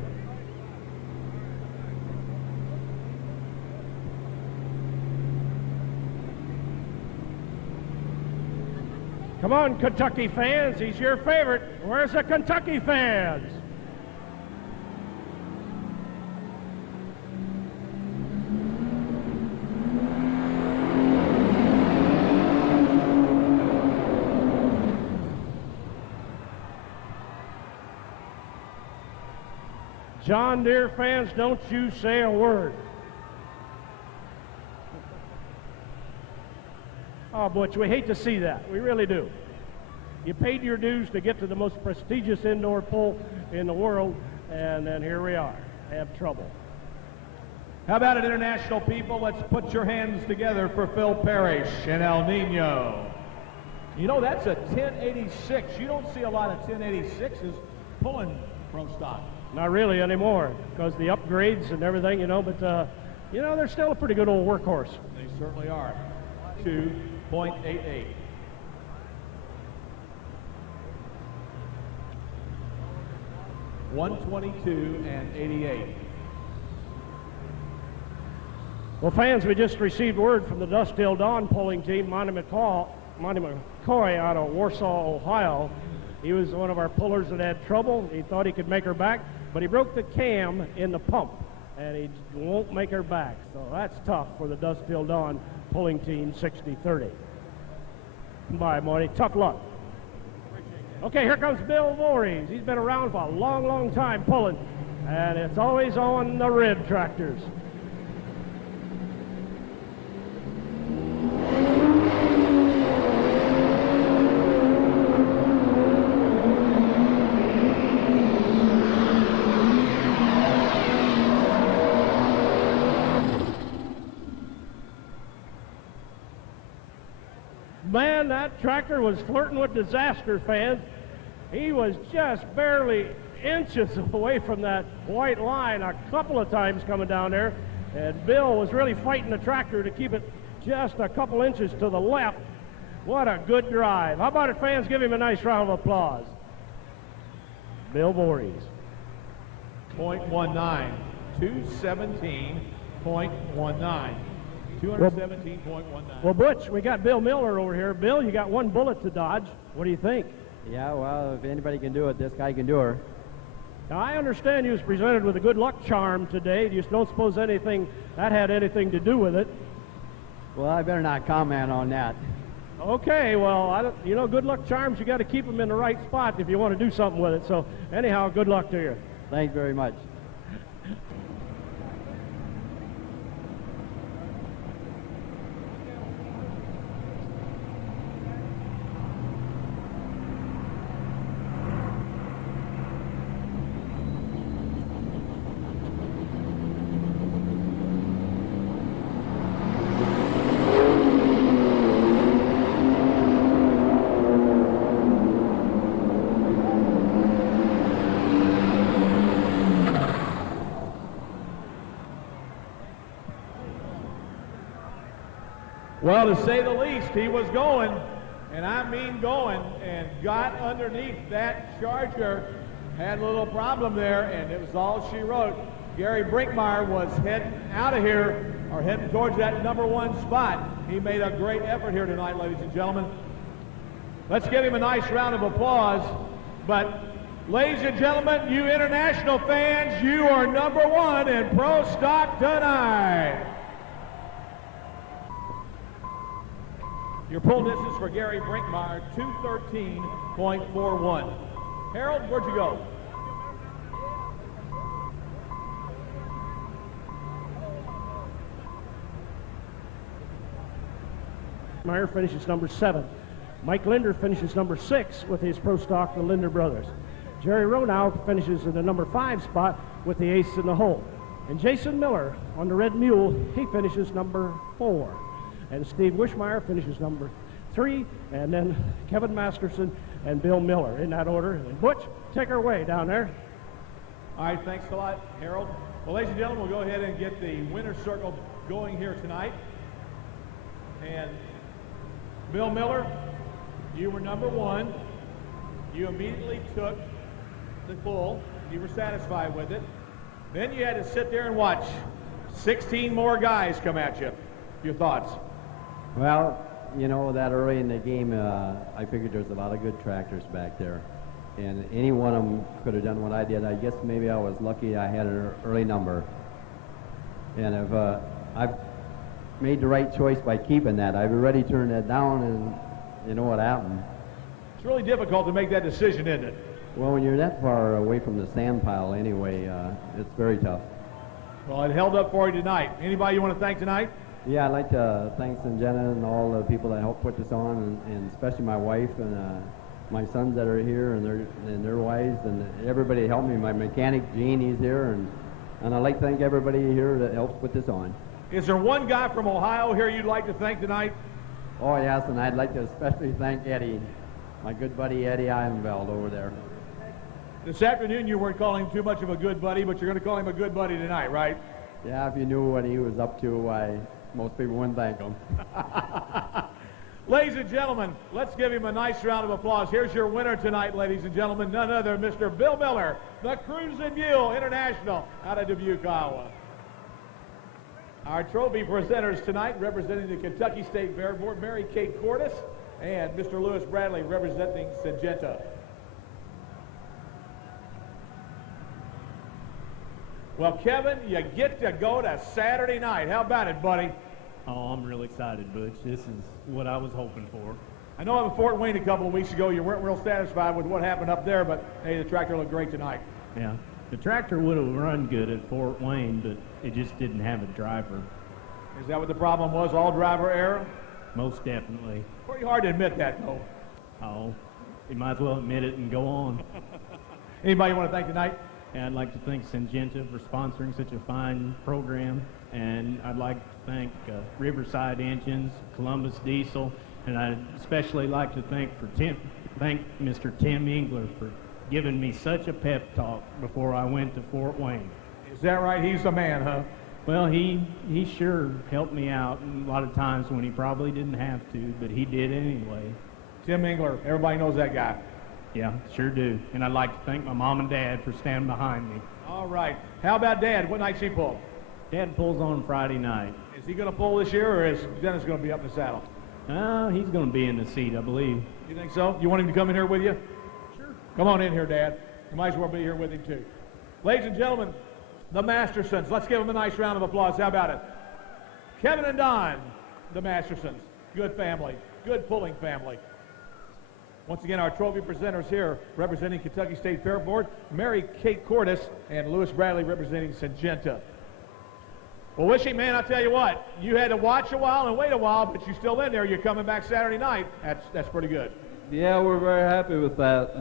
Come on, Kentucky fans, he's your favorite. Where's the Kentucky fans? John Deere fans, don't you say a word. Oh, Butch, we hate to see that. We really do. You paid your dues to get to the most prestigious indoor pull in the world, and then here we are. Have trouble. How about it, international people? Let's put your hands together for Phil Parrish and El Nino. You know, that's a 1086. You don't see a lot of 1086s pulling pro stock. Not really anymore, because the upgrades and everything, you know, but, you know, they're still a pretty good old workhorse. They certainly are. 2.88. $122 and 88. Well, fans, we just received word from the Dust Till Dawn polling team, Monty McCoy out of Warsaw, Ohio. He was one of our pullers that had trouble. He thought he could make her back, but he broke the cam in the pump, and he won't make her back. So that's tough for the Dust Till Dawn pulling team 60-30. Bye, Marty. Tough luck. Okay, here comes Bill Voorhees. He's been around for a long, long time pulling, and it's always on the red tractors. Man, that tractor was flirting with disaster, fans. He was just barely inches away from that white line a couple of times coming down there, and Bill was really fighting the tractor to keep it just a couple inches to the left. What a good drive. How about it, fans? Give him a nice round of applause. Bill Voorhees. 0.19, 217.19. 217.19. Well, Butch, we got Bill Miller over here. Bill, you got one bullet to dodge. What do you think? Yeah, well, if anybody can do it, this guy can do her. Now, I understand you was presented with a good luck charm today. You just don't suppose anything that had anything to do with it. Well, I better not comment on that. Okay, well, you know, good luck charms, you got to keep them in the right spot if you want to do something with it. So, anyhow, good luck to you. Thanks very much. Well, to say the least, he was going, and I mean going, and got underneath that Charger. Had a little problem there, and it was all she wrote. Gary Brinkmeyer was heading out of here, or heading towards that number 1 spot. He made a great effort here tonight, ladies and gentlemen. Let's give him a nice round of applause. But, ladies and gentlemen, you international fans, you are number 1 in pro stock tonight. Your pull distance for Gary Brinkmeyer, 213.41. Harold, where'd you go? Meyer finishes number 7. Mike Linder finishes number 6 with his pro stock, the Linder brothers. Jerry Ronow finishes in the number 5 spot with the ace in the hole. And Jason Miller on the Red Mule, he finishes number 4. And Steve Wishmeyer finishes number 3, and then Kevin Masterson and Bill Miller in that order. And Butch, take her away down there. All right, thanks a lot, Harold. Well, ladies and gentlemen, we'll go ahead and get the winner's circle going here tonight. And Bill Miller, you were number 1. You immediately took the pull. You were satisfied with it. Then you had to sit there and watch 16 more guys come at you. Your thoughts? Well, you know, that early in the game, I figured there's a lot of good tractors back there. And any one of them could have done what I did. I guess maybe I was lucky I had an early number. And if I've made the right choice by keeping that. I've already turned that down, and you know what happened. It's really difficult to make that decision, isn't it? Well, when you're that far away from the sand pile anyway, it's very tough. Well, it held up for you tonight. Anybody you want to thank tonight? Yeah, I'd like to thank Syngenta and all the people that helped put this on, and especially my wife and my sons that are here and their wives and everybody that helped me. My mechanic, Gene, he's here, and I'd like to thank everybody here that helps put this on. Is there one guy from Ohio here you'd like to thank tonight? Oh, yes, and I'd like to especially thank Eddie, my good buddy Eddie Eisenveld over there. This afternoon you weren't calling him too much of a good buddy, but you're going to call him a good buddy tonight, right? Yeah, if you knew what he was up to, most people wouldn't thank him. Ladies and gentlemen, let's give him a nice round of applause. Here's your winner tonight, ladies and gentlemen, none other than Mr. Bill Miller, the Cruisin' Mule International out of Dubuque, Iowa. Our trophy presenters tonight, representing the Kentucky State Fair Board, Mary Kate Cordes and Mr. Lewis Bradley, representing Syngenta. Well, Kevin, you get to go to Saturday night. How about it, buddy? Oh, I'm real excited, Butch. This is what I was hoping for. I know at Fort Wayne a couple of weeks ago you weren't real satisfied with what happened up there, but hey, the tractor looked great tonight. Yeah, the tractor would have run good at Fort Wayne, but it just didn't have a driver. Is that what the problem was, all driver error? Most definitely. Pretty hard to admit that, though. Oh, you might as well admit it and go on. Anybody you want to thank tonight? And I'd like to thank Syngenta for sponsoring such a fine program, and I'd like to thank Riverside Engines, Columbus Diesel, and I'd especially like to thank Mr. Tim Engler for giving me such a pep talk before I went to Fort Wayne. Is that right? He's the man, huh? Well, he sure helped me out a lot of times when he probably didn't have to, but he did anyway. Tim Engler, everybody knows that guy. Yeah, sure do. And I'd like to thank my mom and dad for standing behind me. All right. How about Dad? What night's he pull? Dad pulls on Friday night. Is he going to pull this year, or is Dennis going to be up in the saddle? He's going to be in the seat, I believe. You think so? You want him to come in here with you? Sure. Come on in here, Dad. You might as well be here with him, too. Ladies and gentlemen, the Mastersons. Let's give them a nice round of applause. How about it? Kevin and Don, the Mastersons. Good family. Good pulling family. Once again, our trophy presenters here representing Kentucky State Fair Board, Mary Kate Cordes and Lewis Bradley representing Syngenta. Well, Wishing, man, I'll tell you what, you had to watch a while and wait a while, but you're still in there. You're coming back Saturday night. That's pretty good. Yeah, we're very happy with that.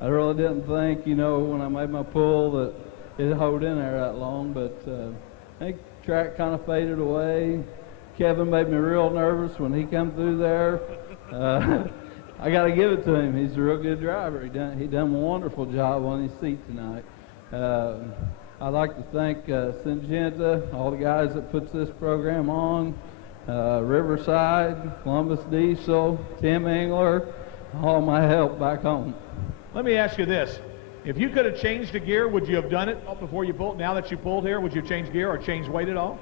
I really didn't think, when I made my pull that it'd hold in there that long, but I think the track kind of faded away. Kevin made me real nervous when he come through there. I got to give it to him. He's a real good driver. He done a wonderful job on his seat tonight. I'd like to thank Syngenta, all the guys that puts this program on. Riverside, Columbus Diesel, Tim Engler, all my help back home. Let me ask you this. If you could have changed the gear, would you have done it before you pulled? Now that you pulled here, would you change gear or change weight at all?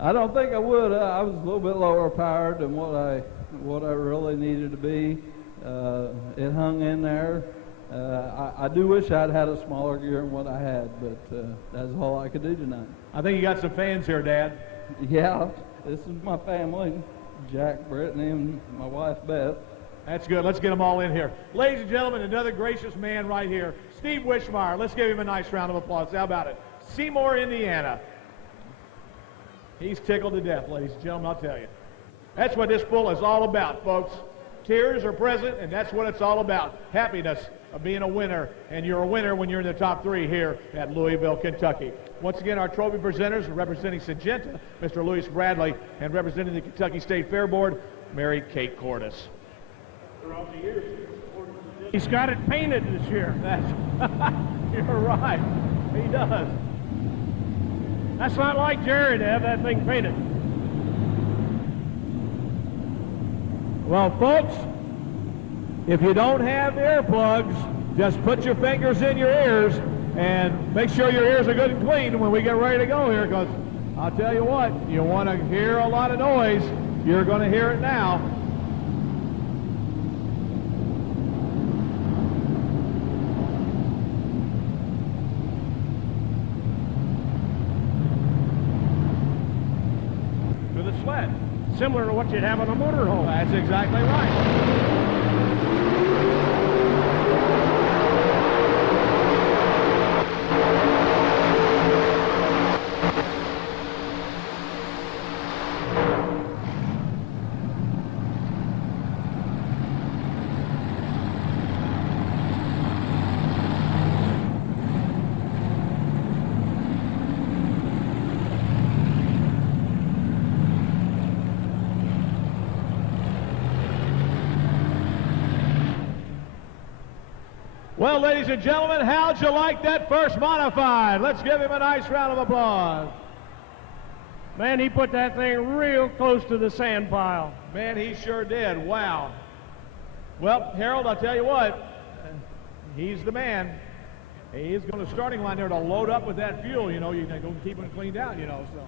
I don't think I would. I was a little bit lower powered than what I really needed to be. It hung in there. I do wish I'd had a smaller gear than what I had, but that's all I could do tonight. I think you got some fans here, Dad. Yeah, this is my family, Jack, Brittany, and my wife, Beth. That's good. Let's get them all in here. Ladies and gentlemen, another gracious man right here, Steve Wishmeyer. Let's give him a nice round of applause. How about it? Seymour, Indiana. He's tickled to death, ladies and gentlemen, I'll tell you. That's what this bull is all about, folks. Tears are present, and that's what it's all about. Happiness of being a winner, and you're a winner when you're in the top 3 here at Louisville, Kentucky. Once again, our trophy presenters representing Syngenta, Mr. Louis Bradley, and representing the Kentucky State Fair Board, Mary Kate Cordes. He's got it painted this year. You're right. He does. That's not like Jerry to have that thing painted. Well, folks, if you don't have earplugs, just put your fingers in your ears and make sure your ears are good and clean when we get ready to go here, because I'll tell you what, you want to hear a lot of noise, you're going to hear it now. Similar to what you'd have on a motorhome. That's exactly right. Well, ladies and gentlemen, how'd you like that first modified? Let's give him a nice round of applause. Man, he put that thing real close to the sand pile. Man, he sure did. Wow. Well, Harold, I'll tell you what, he's the man. He's going to starting line there to load up with that fuel, you know, you're going to keep it cleaned out, you know. So.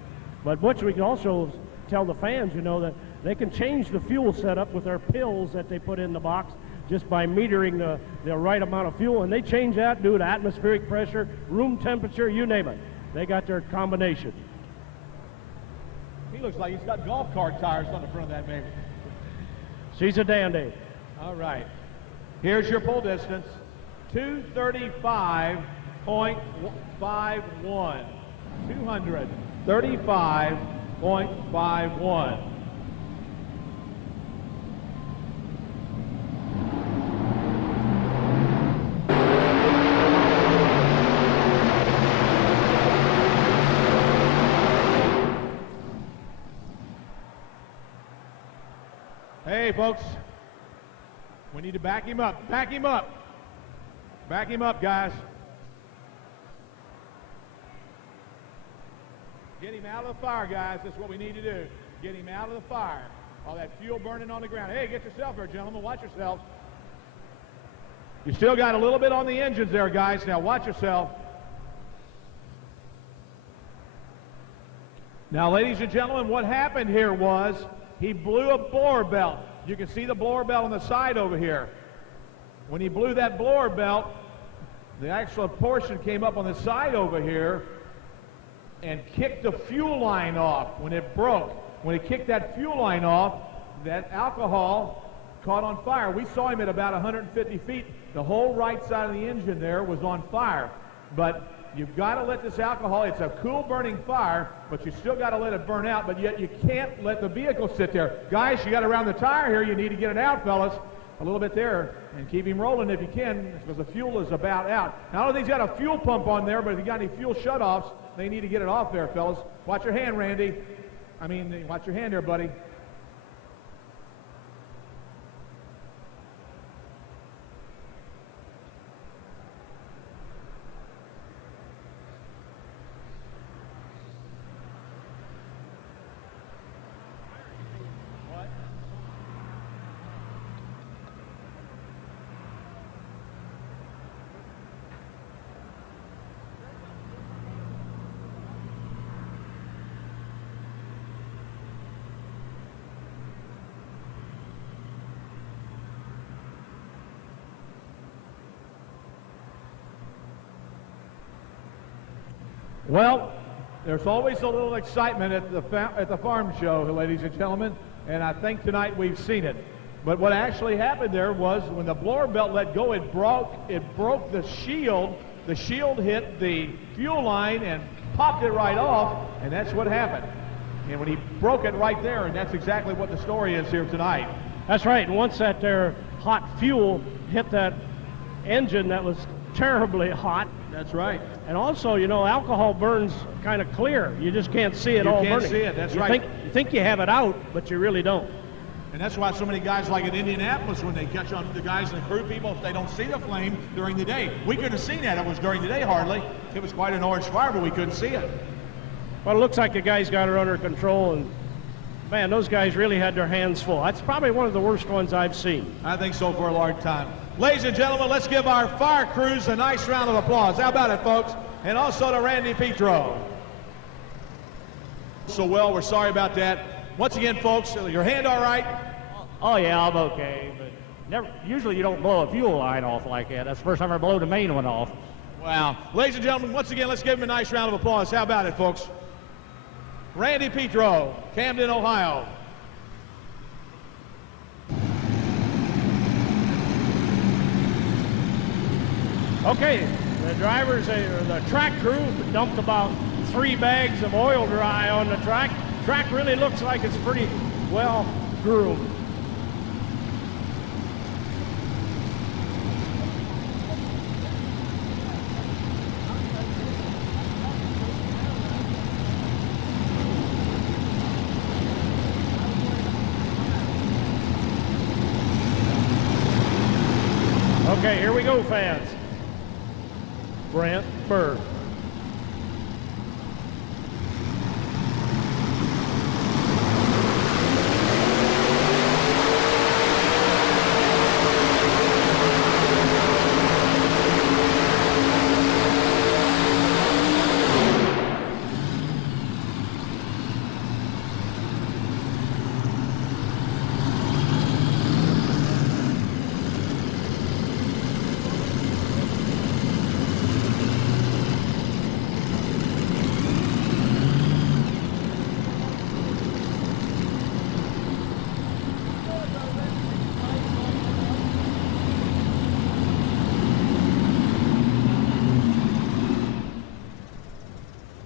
But Butch, we can also tell the fans, you know, that they can change the fuel setup with their pills that they put in the box just by metering the right amount of fuel, and they change that due to atmospheric pressure, room temperature, you name it. They got their combination. He looks like he's got golf cart tires on the front of that baby. She's a dandy. All right. Here's your pull distance, 235.51. 235.51. Hey, folks, we need to back him up. Back him up. Back him up, guys. Get him out of the fire, guys. That's what we need to do. Get him out of the fire. All that fuel burning on the ground. Hey, get yourself there, gentlemen. Watch yourself. You still got a little bit on the engines there, guys. Now watch yourself. Now, ladies and gentlemen, what happened here was he blew a blower belt. You can see the blower belt on the side over here. When he blew that blower belt, the actual portion came up on the side over here and kicked the fuel line off when it broke. When he kicked that fuel line off, that alcohol caught on fire. We saw him at about 150 feet. The whole right side of the engine there was on fire. But you've got to let this alcohol, it's a cool burning fire, but you still got to let it burn out, but yet you can't let the vehicle sit there. Guys, you got to round the tire here. You need to get it out, fellas, a little bit there, and keep him rolling if you can, because the fuel is about out. Now, I don't think he's got a fuel pump on there, but if you got any fuel shutoffs, they need to get it off there, fellas. Watch your hand, Randy. Watch your hand there, buddy. Well, there's always a little excitement at the farm show, ladies and gentlemen, and I think tonight we've seen it. But what actually happened there was when the blower belt let go, it broke the shield. The shield hit the fuel line and popped it right off, and that's what happened. And when he broke it right there, and that's exactly what the story is here tonight. That's right, and once that there hot fuel hit that engine that was terribly hot. That's right. And also, you know, alcohol burns kind of clear. You just can't see it all burning. You can't see it, that's right. You think you have it out, but you really don't. And that's why so many guys like in Indianapolis, when they catch on the guys in the crew, people, they don't see the flame during the day. We couldn't have seen that. It was during the day hardly. It was quite an orange fire, but we couldn't see it. Well, it looks like the guys got it under control, and man, those guys really had their hands full. That's probably one of the worst ones I've seen. I think so for a long time. Ladies and gentlemen, let's give our fire crews a nice round of applause. How about it, folks? And also to Randy Petro. So well, we're sorry about that. Once again, folks, your hand all right? Oh yeah, I'm okay, but usually you don't blow a fuel line off like that. That's the first time I blow the main one off. Wow. Ladies and gentlemen, once again, let's give him a nice round of applause. How about it, folks? Randy Petro, Camden, Ohio. Okay, the drivers, the track crew dumped about 3 bags of oil dry on the track. Track really looks like it's pretty well groomed. Okay, here we go, fans. Brent Berg.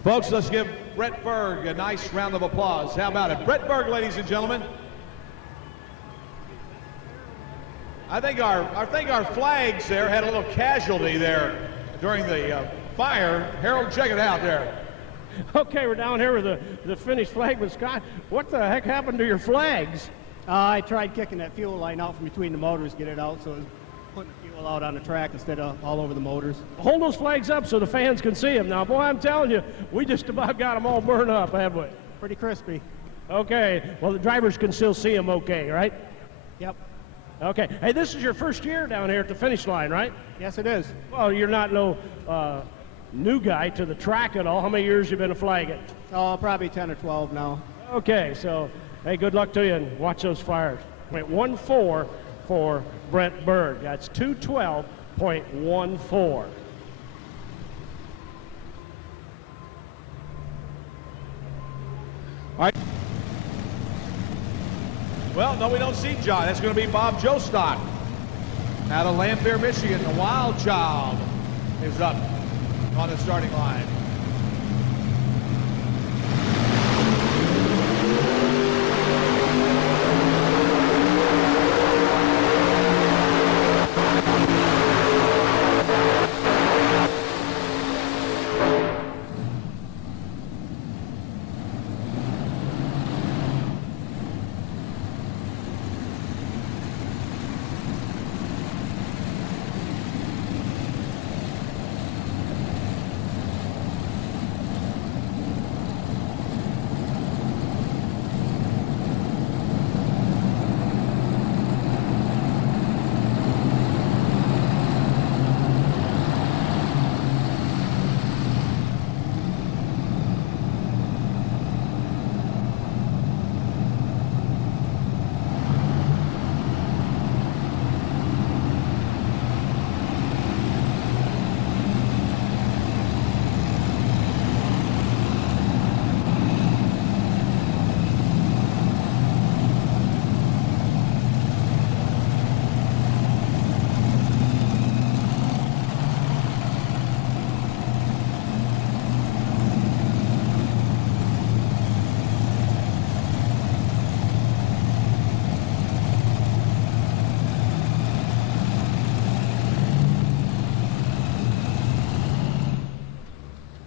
Folks, let's give Brett Berg a nice round of applause. How about it? Brett Berg, ladies and gentlemen. I think our flags there had a little casualty there during the fire. Harold, check it out there. Okay, we're down here with the finished flag with Scott. What the heck happened to your flags? I tried kicking that fuel line out from between the motors, get it out, so it was putting the fuel out on the track instead of all over the motors. Hold those flags up so the fans can see them. Now, boy, I'm telling you, we just about got them all burned up, haven't we? Pretty crispy. Okay, well, the drivers can still see them okay, right? Yep. Okay. Hey, this is your first year down here at the finish line, right? Yes, it is. Well, you're not no new guy to the track at all. How many years you been a flagging? Oh, probably 10 or 12 now. Okay, so, hey, good luck to you, and watch those fires. Went 1-4 for Brent Berg. That's 212.14. All right. Well, no, we don't see John. That's going to be Bob Jostock out of Lanphier, Michigan. The Wild Child is up on the starting line.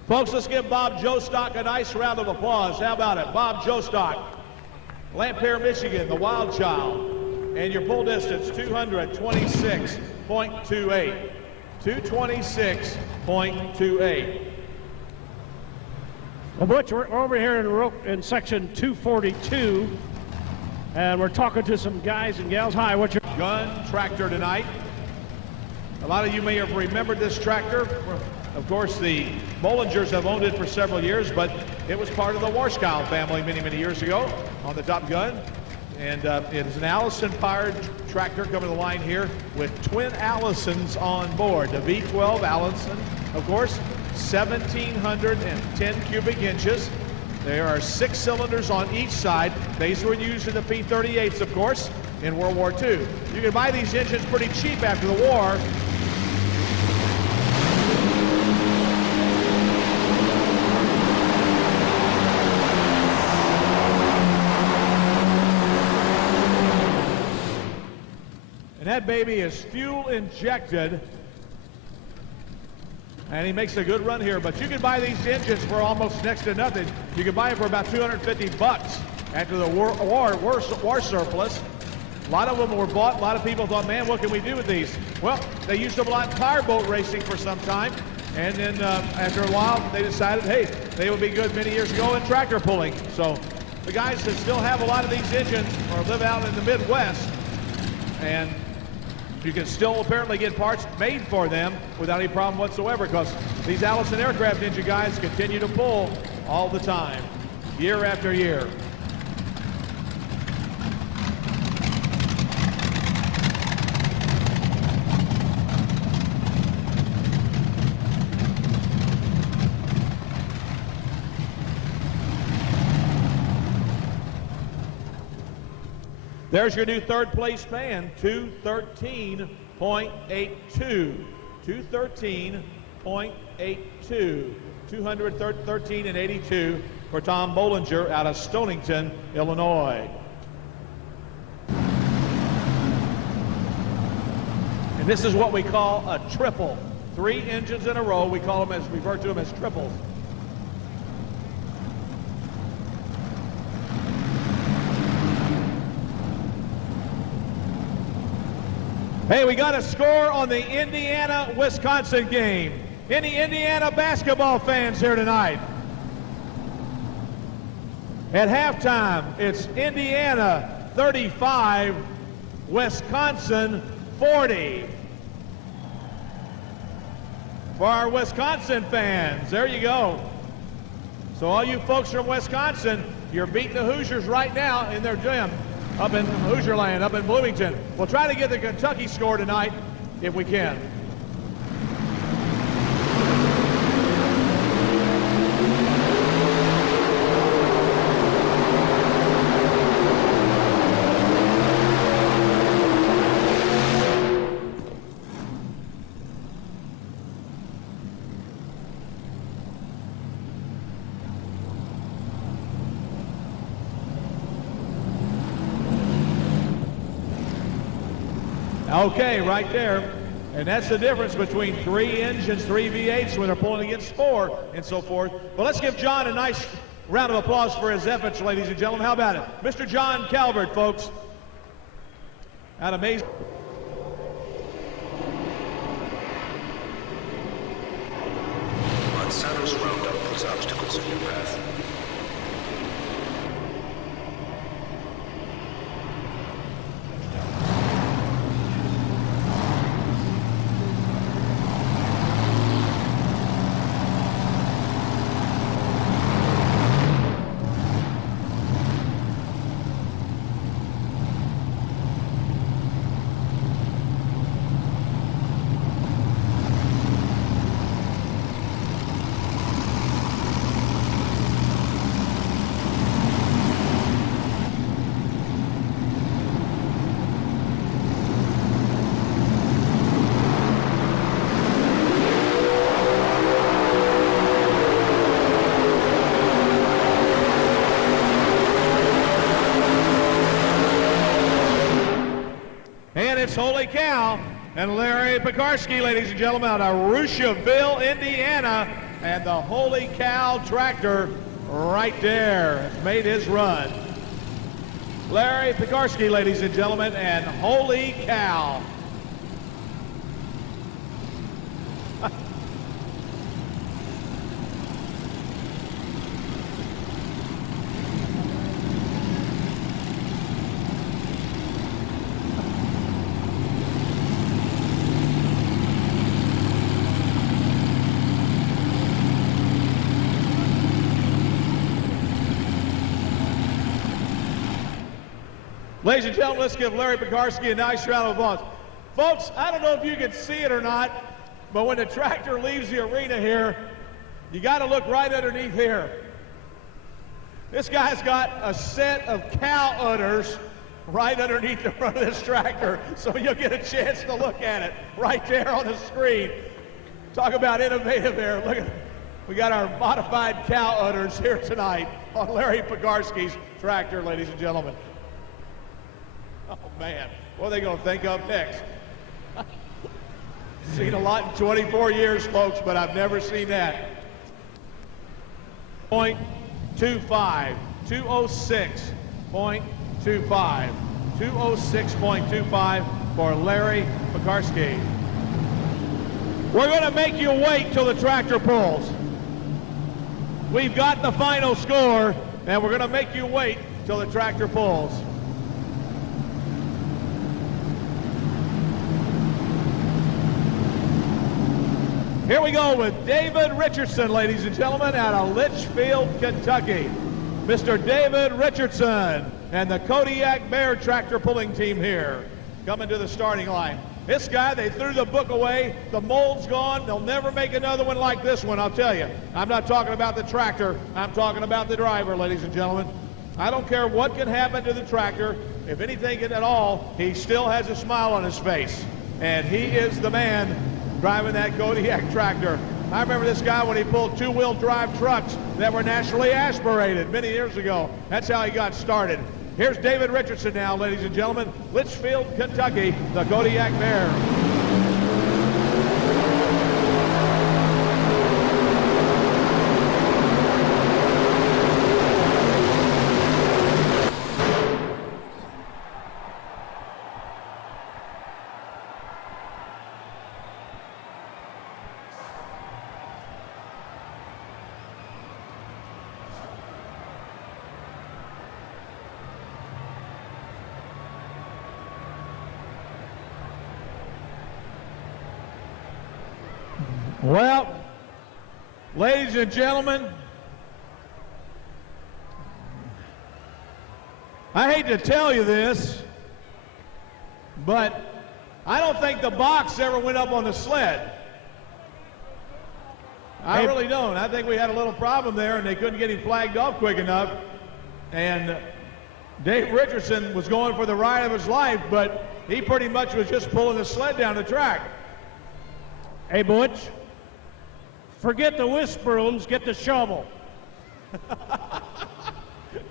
Folks, let's give Bob Jostock a nice round of applause. How about it? Bob Jostock, Lampere, Michigan, the Wild Child. And your pull distance, 226.28. 226.28. Well, Butch, we're over here in section 242, and we're talking to some guys and gals. Hi, what's your gun tractor tonight? A lot of you may have remembered this tractor. Of course, the Bollingers have owned it for several years, but it was part of the Warskow family many, many years ago on the Top Gun. And it is an Allison-powered tractor coming to the line here with twin Allisons on board. The V12 Allison, of course, 1,710 cubic inches. There are 6 cylinders on each side. These were used in the P-38s, of course, in World War II. You can buy these engines pretty cheap after the war. And that baby is fuel injected. And he makes a good run here, but you can buy these engines for almost next to nothing. You can buy them for about $250 after the war surplus. A lot of them were bought. A lot of people thought, man, what can we do with these? Well, they used them a lot in powerboat racing for some time. And then after a while, they decided, hey, they would be good many years ago in tractor pulling. So the guys that still have a lot of these engines or live out in the Midwest, and you can still apparently get parts made for them without any problem whatsoever, because these Allison aircraft engine guys continue to pull all the time, year after year. There's your new third place fan, 213.82. 213.82. 213 and 82 for Tom Bollinger out of Stonington, Illinois. And this is what we call a triple. 3 engines in a row. We refer to them as triples. Hey, we got a score on the Indiana-Wisconsin game. Any Indiana basketball fans here tonight? At halftime, it's Indiana 35, Wisconsin 40. For our Wisconsin fans, there you go. So all you folks from Wisconsin, you're beating the Hoosiers right now in their gym. Up in Hoosier Land, up in Bloomington. We'll try to get the Kentucky score tonight if we can. Okay, right there. And that's the difference between 3 engines, 3 V8s when they're pulling against 4 and so forth. But let's give John a nice round of applause for his efforts, ladies and gentlemen. How about it? Mr. John Calvert, folks. That amazing. Monsanto's Roundup puts obstacles in your path. And it's Holy Cow and Larry Pekarsky, ladies and gentlemen, out of Rushville, Indiana, And the Holy Cow tractor right there has made his run. Larry Pekarsky, ladies and gentlemen, and Holy Cow. Ladies and gentlemen, let's give Larry Pekarsky a nice round of applause. Folks, I don't know if you can see it or not, but when the tractor leaves the arena here, you got to look right underneath here. This guy's got a set of cow udders right underneath the front of this tractor, so you'll get a chance to look at it right there on the screen. Talk about innovative there. Look at, we got our modified cow udders here tonight on Larry Pekarsky's tractor, ladies and gentlemen. Oh man, what are they going to think of next? Seen a lot in 24 years, folks, but I've never seen that. 0.25, 206.25, 206.25 for Larry Pekarsky. We're going to make you wait till the tractor pulls. We've got the final score, and we're going to make you wait till the tractor pulls. Here we go with David Richardson, ladies and gentlemen, out of Litchfield, Kentucky. Mr. David Richardson and the Kodiak Bear tractor pulling team here coming to the starting line. This guy, they threw the book away. The mold's gone. They'll never make another one like this one, I'll tell you. I'm not talking about the tractor. I'm talking about the driver, ladies and gentlemen. I don't care what can happen to the tractor. If anything at all, he still has a smile on his face. And he is the man driving that Kodiak tractor. I remember this guy when he pulled two-wheel drive trucks that were naturally aspirated many years ago. That's how he got started. Here's David Richardson now, ladies and gentlemen. Litchfield, Kentucky, the Kodiak Bear. Well, ladies and gentlemen, I hate to tell you this, but I don't think the box ever went up on the sled. I really don't. I think we had a little problem there, and they couldn't get him flagged off quick enough. And Dave Richardson was going for the ride of his life, but he pretty much was just pulling the sled down the track. Hey, Butch, forget the whisk brooms, get the shovel.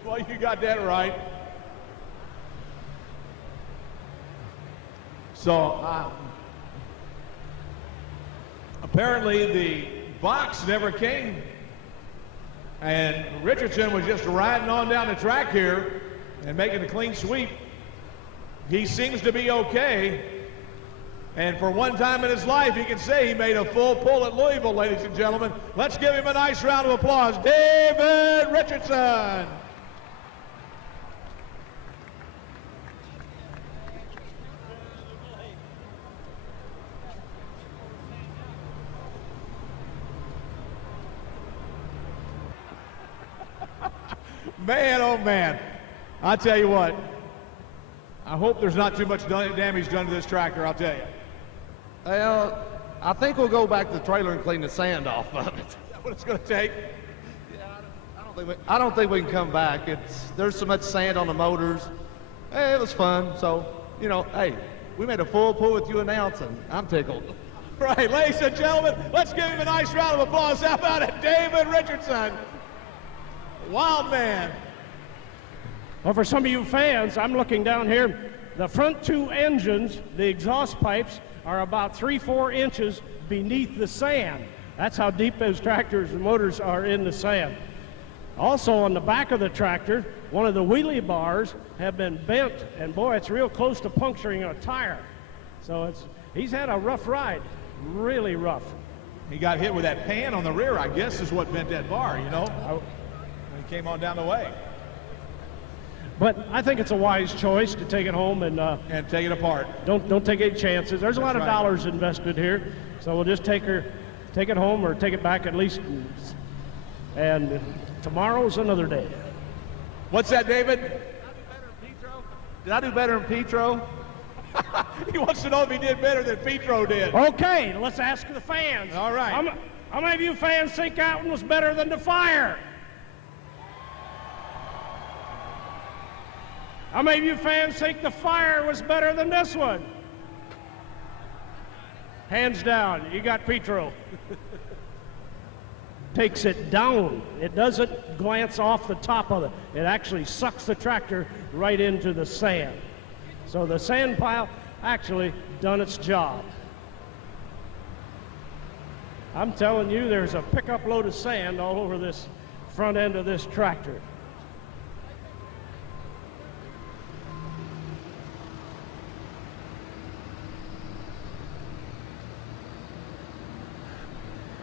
Well, you got that right. So, apparently the box never came, and Richardson was just riding on down the track here and making a clean sweep. He seems to be okay. And for one time in his life, he can say he made a full pull at Louisville, ladies and gentlemen. Let's give him a nice round of applause. David Richardson. Man, oh man. I'll tell you what. I hope there's not too much damage done to this tractor, I'll tell you. Well, I think we'll go back to the trailer and clean the sand off of it. Is that what it's going to take? Yeah, I don't think we can come back. There's so much sand on the motors. Hey, it was fun. So, you know, hey, we made a full pull with you announcing. I'm tickled. Right, ladies and gentlemen, let's give him a nice round of applause. How about it, David Richardson? Wild man. Well, for some of you fans, I'm looking down here. The front two engines, the exhaust pipes, are about 3-4 inches beneath the sand. That's how deep those tractors and motors are in the sand. Also on the back of the tractor, one of the wheelie bars have been bent, and boy, it's real close to puncturing a tire. So he's had a rough ride, really rough. He got hit with that pan on the rear, I guess, is what bent that bar, you know, when he came on down the way. But I think it's a wise choice to take it home and take it apart. Don't take any chances. There's a lot of right. dollars invested here, so we'll just take it home or take it back at least. And tomorrow's another day. What's that, David? Did I do better than Petro? He wants to know if he did better than Petro did. Okay, let's ask the fans. All right. How many of you fans think that one was better than the Fire? How many of you fans think the Fire was better than this one? Hands down, you got Petro. Takes it down. It doesn't glance off the top of it. It actually sucks the tractor right into the sand. So the sand pile actually done its job. I'm telling you, there's a pickup load of sand all over this front end of this tractor.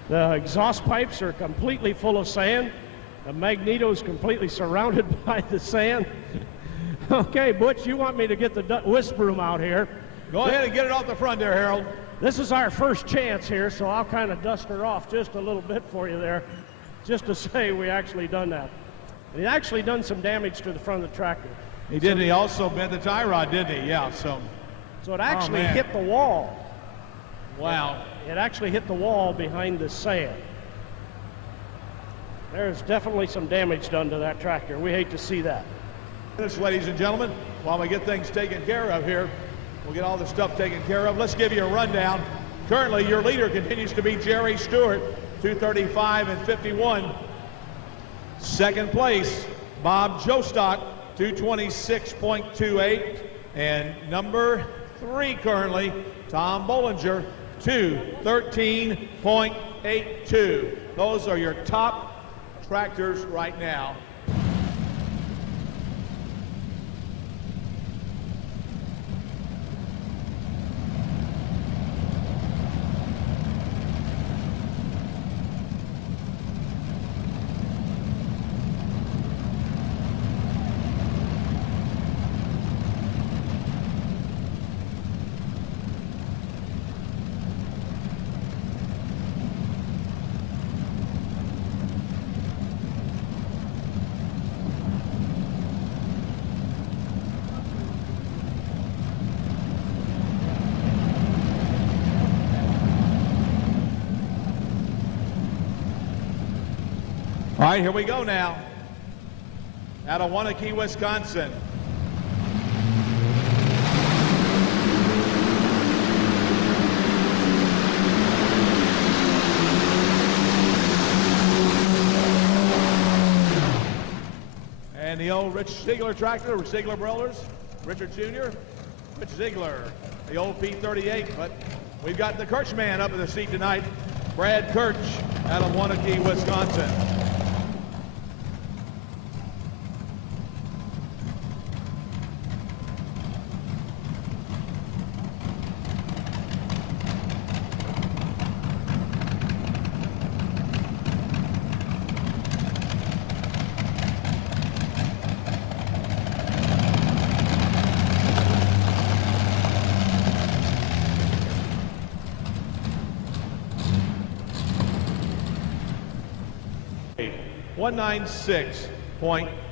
The exhaust pipes are completely full of sand. The magneto's completely surrounded by the sand. Okay, Butch, you want me to get the wisp broom out here. Go ahead and get it off the front there, Harold. This is our first chance here, so I'll kind of dust her off just a little bit for you there, just to say we actually done that. And he actually done some damage to the front of the tractor. He did. He also bent the tie rod, didn't he? Yeah, so it actually hit the wall. Wow. It actually hit the wall behind the sand. There's definitely some damage done to that tractor. We hate to see that. Ladies and gentlemen, while we get things taken care of here, we'll get all the stuff taken care of. Let's give you a rundown. Currently, your leader continues to be Jerry Stewart, 235 and 51. Second place, Bob Jostock, 226.28. And number 3 currently, Tom Bollinger, 213.82. Those are your top tractors right now. All right, here we go now. Out of Wanakee, Wisconsin. And the old Rich Ziegler tractor, Ziegler Brothers, Richard Jr., Rich Ziegler, the old P38. But we've got the Kirch man up in the seat tonight, Brad Kirch, out of Wanakee, Wisconsin.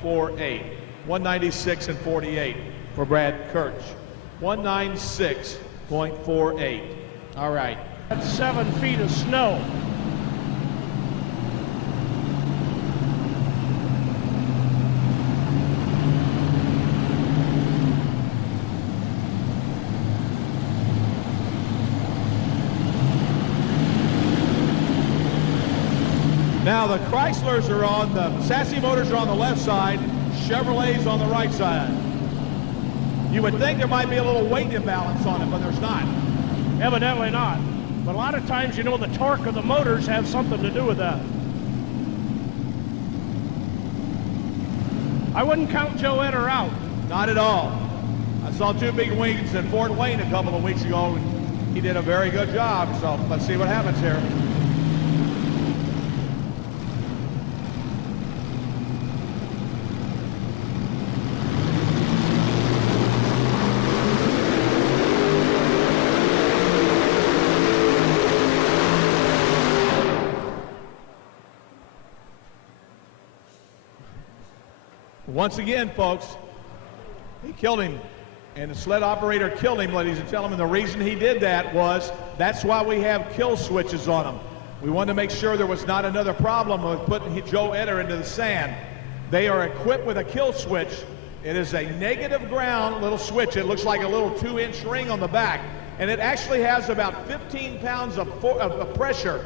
.48. 196 and 48 for Brad Kirch. 196.48. All right. That's 7 feet of snow. Now the Chryslers are on the Sassy Motors are on the left side, Chevrolet's on the right side. You would think there might be a little weight imbalance on it, but there's not. Evidently not. But a lot of times, you know, the torque of the motors has something to do with that. I wouldn't count Joe Etter out. Not at all. I saw two big wings in Fort Wayne a couple of weeks ago, and he did a very good job. So let's see what happens here. Once again, folks, he killed him, and the sled operator killed him, ladies and gentlemen. The reason he did that was, that's why we have kill switches on them. We wanted to make sure there was not another problem with putting Joe Etter into the sand. They are equipped with a kill switch. It is a negative ground little switch. It looks like a little 2-inch ring on the back, and it actually has about 15 pounds of pressure.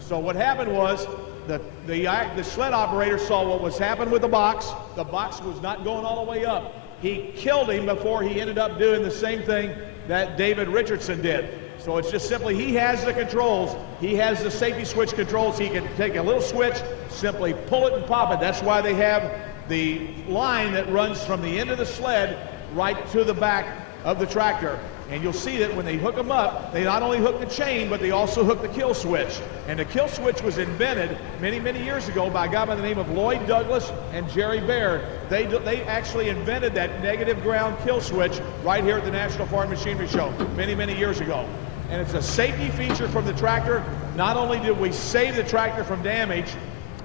So what happened was, the sled operator saw what was happening with the box. The box was not going all the way up. He killed him before he ended up doing the same thing that David Richardson did. So it's just simply, he has the controls. He has the safety switch controls. He can take a little switch, simply pull it and pop it. That's why they have the line that runs from the end of the sled right to the back of the tractor. And you'll see that when they hook them up, they not only hook the chain, but they also hook the kill switch. And the kill switch was invented many, many years ago by a guy by the name of Lloyd Douglas and Jerry Baird. They actually invented that negative ground kill switch right here at the National Farm Machinery Show many, many years ago. And it's a safety feature from the tractor. Not only did we save the tractor from damage,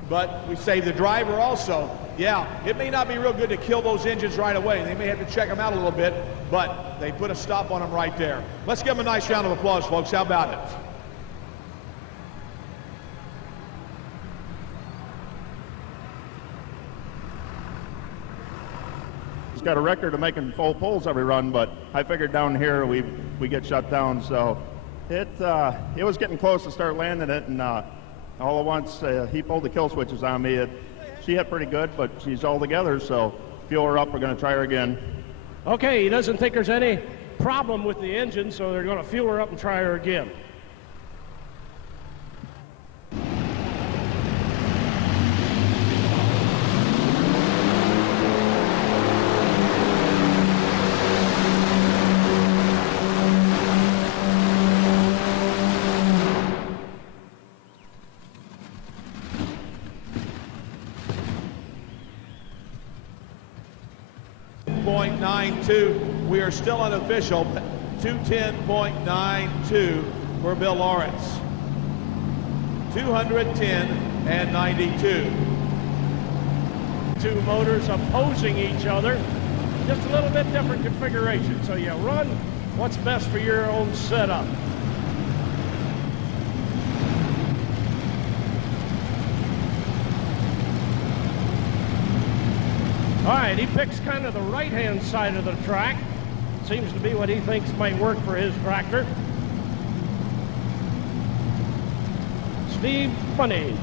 but we saved the driver also. Yeah, it may not be real good to kill those engines right away. They may have to check them out a little bit, but they put a stop on them right there. Let's give them a nice round of applause, folks. How about it? He's got a record of making full pulls every run, but I figured down here we get shut down. So it was getting close to start landing it, and all at once he pulled the kill switches on me. She hit pretty good, but she's all together, so fuel her up. We're going to try her again. Okay, he doesn't think there's any problem with the engine, so they're going to fuel her up and try her again. We are still unofficial, 210.92 for Bill Lawrence. 210 and 92. Two motors opposing each other, just a little bit different configuration. So you run what's best for your own setup. All right, he picks kind of the right-hand side of the track. Seems to be what he thinks might work for his tractor. Steve Funnage.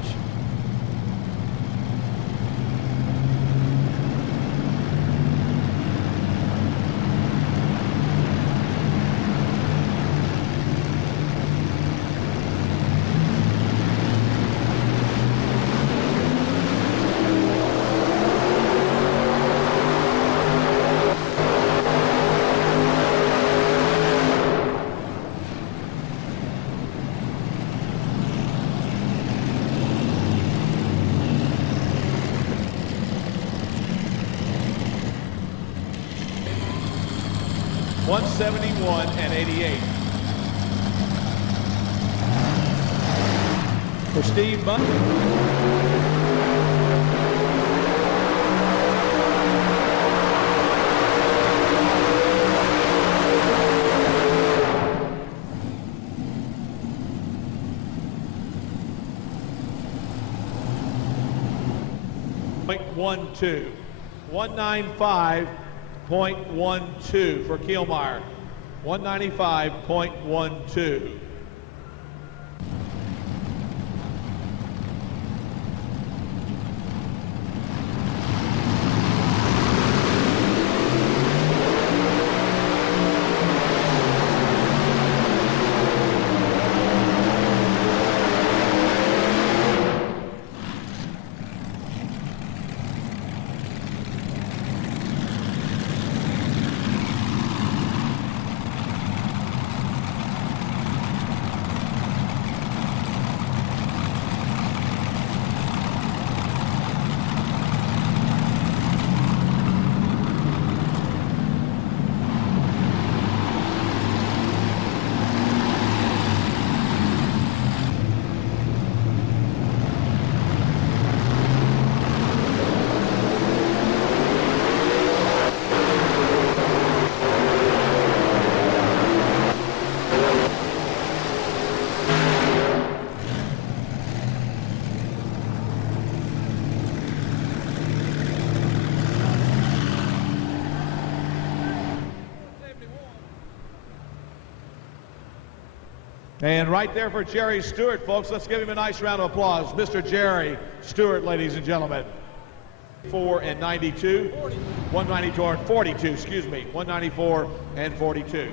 .171 and 88. For Steve Bunn. .12. 195.12 for Kielmeyer. 195.12. And right there for Jerry Stewart, folks. Let's give him a nice round of applause. Mr. Jerry Stewart, ladies and gentlemen. 4 and 92, 194 and 42, excuse me, 194 and 42.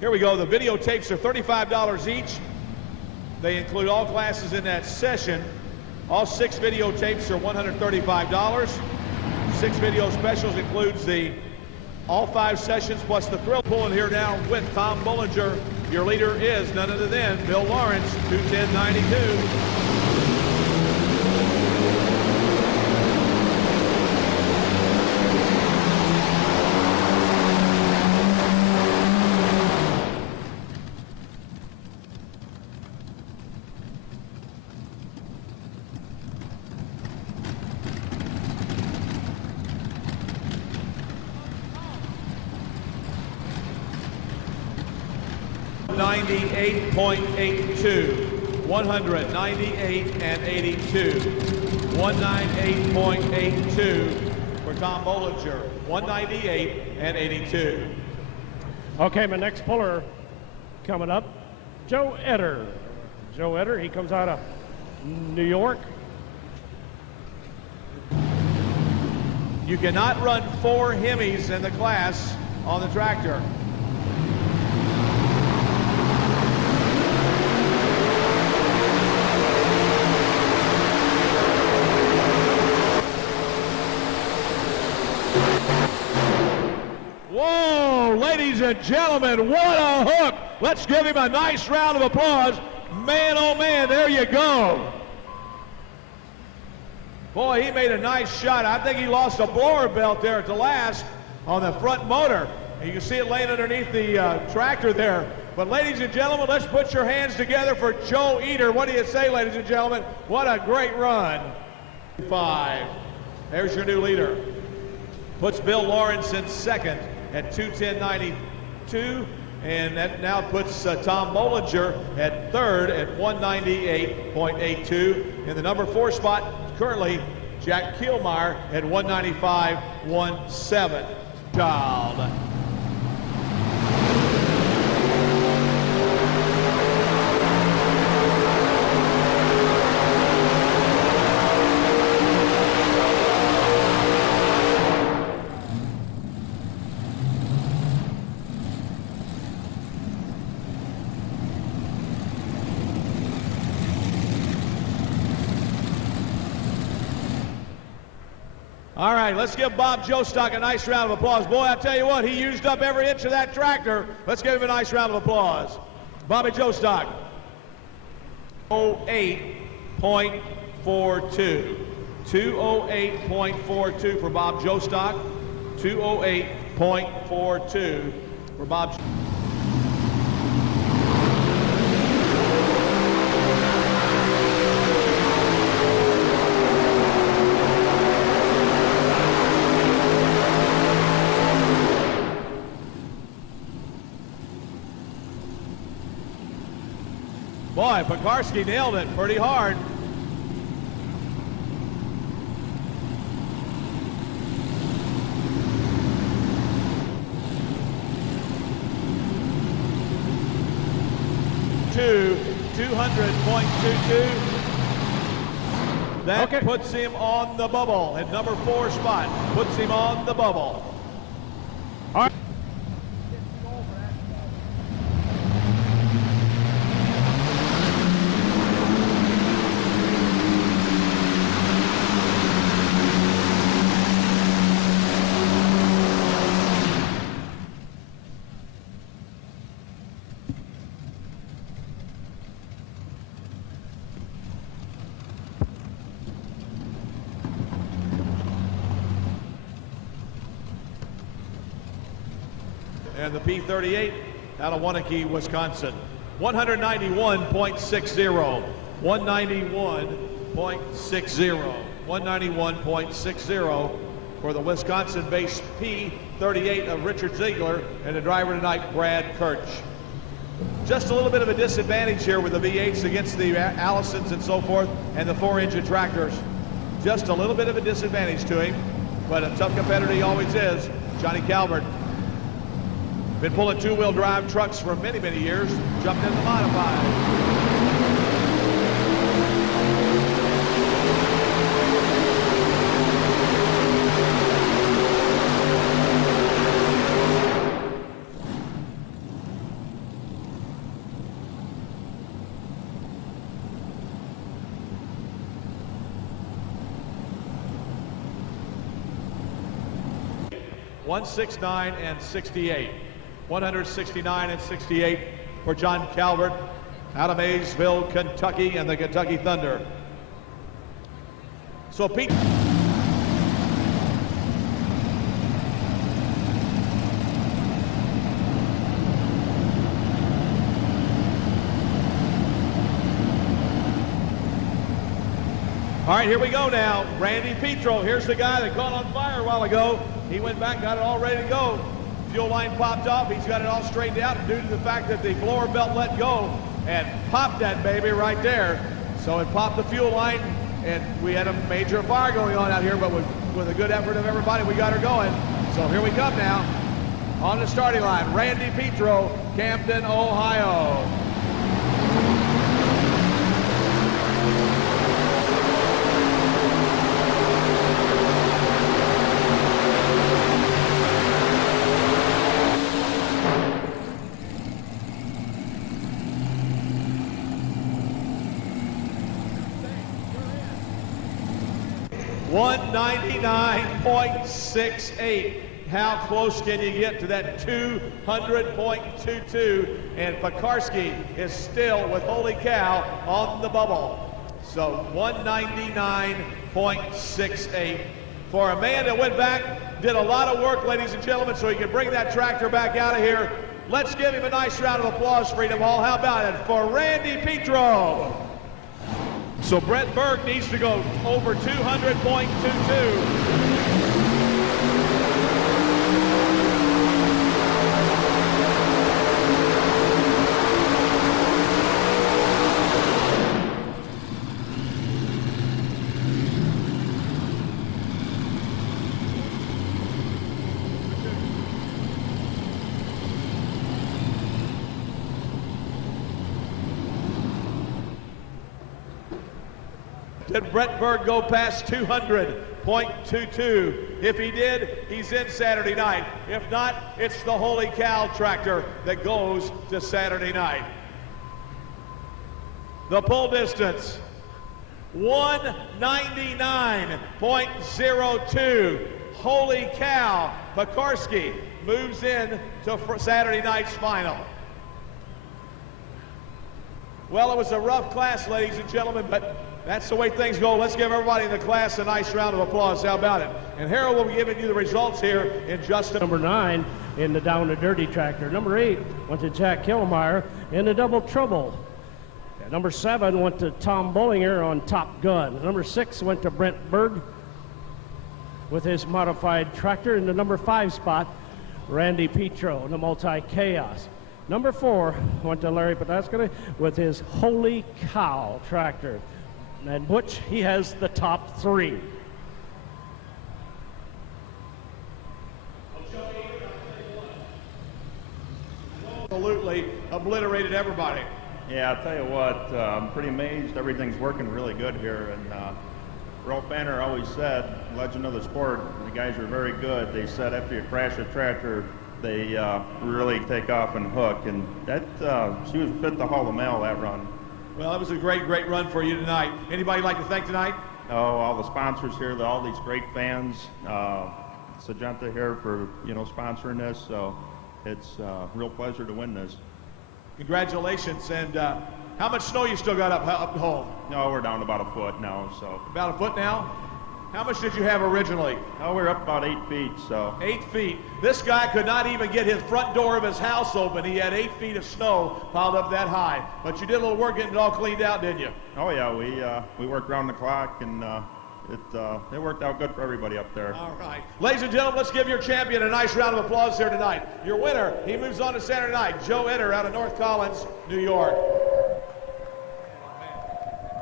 Here we go. The videotapes are $35 each. They include all classes in that session. All 6 videotapes are $135. 6 video specials includes all 5 sessions plus the thrill. Pulling here now with Tom Bollinger. Your leader is none other than Bill Lawrence, 2:10.92. $198.82, 198 and 82, 198.82 for Tom Bollinger, 198 and 82. Okay, my next puller coming up, Joe Etter. Joe Etter, he comes out of New York. You cannot run 4 Hemis in the class on the tractor. Whoa, ladies and gentlemen, what a hook. Let's give him a nice round of applause. Man, oh man, there you go. Boy, he made a nice shot. I think he lost a blower belt there at the last on the front motor. And you can see it laying underneath the tractor there. But ladies and gentlemen, let's put your hands together for Joe Etter. What do you say, ladies and gentlemen? What a great run. 5. There's your new leader. Puts Bill Lawrence in second at 2:10.92, and that now puts Tom Bollinger at third at 198.82. In the number 4 spot, currently Jack Kielmeyer at 195.17. Child. All right, let's give Bob Jostock a nice round of applause. Boy, I tell you what, he used up every inch of that tractor. Let's give him a nice round of applause. Bobby Jostock. 208.42. 208.42 for Bob Jostock. 208.42 for Bob. Boy, Pekarski nailed it pretty hard. To 200.22. That puts him on the bubble at number 4 spot. Puts him on the bubble. All right. And the P38 out of Waunakee, Wisconsin. 191.60. 191.60. 191.60 for the Wisconsin-based P38 of Richard Ziegler and the driver tonight, Brad Kirch. Just a little bit of a disadvantage here with the V8s against the Allisons and so forth and the 4-engine tractors. Just a little bit of a disadvantage to him, but a tough competitor he always is, Johnny Calvert. Been pulling two-wheel drive trucks for many, many years. Jumped into modified. $169 and $68. $169 and $68 for John Calvert out of Maysville, Kentucky, and the Kentucky Thunder. So Pete. All right, here we go now. Randy Petro, here's the guy that caught on fire a while ago. He went back, got it all ready to go. Fuel line popped off. He's got it all straightened out due to the fact that the blower belt let go and popped that baby right there. So it popped the fuel line, and we had a major fire going on out here, but with a good effort of everybody, we got her going. So here we come now. On the starting line, Randy Petro, Camden, Ohio. $199.68. How close can you get to that 200.22? And Pekarski is still, with holy cow, on the bubble. So 199.68. For a man that went back, did a lot of work, ladies and gentlemen, so he can bring that tractor back out of here. Let's give him a nice round of applause, Freedom Hall. How about it for Randy Petro? So Brett Berg needs to go over 200.22. Did Brett Berg go past 200.22? If he did, he's in Saturday night. If not, it's the Holy Cow tractor that goes to Saturday night. The pull distance, 199.02. Holy cow, Pekarski moves in to Saturday night's final. Well, it was a rough class, ladies and gentlemen, but that's the way things go. Let's give everybody in the class a nice round of applause. How about it? And Harold will be giving you the results here in just a... Number 9 in the Down and Dirty tractor. Number 8 went to Jack Killmeyer in the Double Trouble. And number 7 went to Tom Bollinger on Top Gun. Number 6 went to Brent Berg with his modified tractor. In the number 5 spot, Randy Petro in the Multi-Chaos. Number 4 went to Larry Podaskany with his Holy Cow tractor. And Butch, he has the top 3. Absolutely obliterated everybody. Yeah, I'll tell you what, I'm pretty amazed. Everything's working really good here. And Ralph Banner always said, legend of the sport, the guys are very good. They said after you crash a tractor, they really take off and hook. And that, she was fit to haul the mail that run. Well, it was a great, great run for you tonight. Anybody like to thank tonight? Oh, all the sponsors here, all these great fans. Sagenta here for, sponsoring this. So it's a real pleasure to win this. Congratulations. And how much snow you still got up home? No, we're down about a foot now. So about a foot now? How much did you have originally? Oh, we're up about 8 feet, so. 8 feet. This guy could not even get his front door of his house open. He had 8 feet of snow piled up that high. But you did a little work getting it all cleaned out, didn't you? Oh yeah, we worked around the clock, and it worked out good for everybody up there. All right. Ladies and gentlemen, let's give your champion a nice round of applause here tonight. Your winner, he moves on to Saturday night, Joe Etter out of North Collins, New York.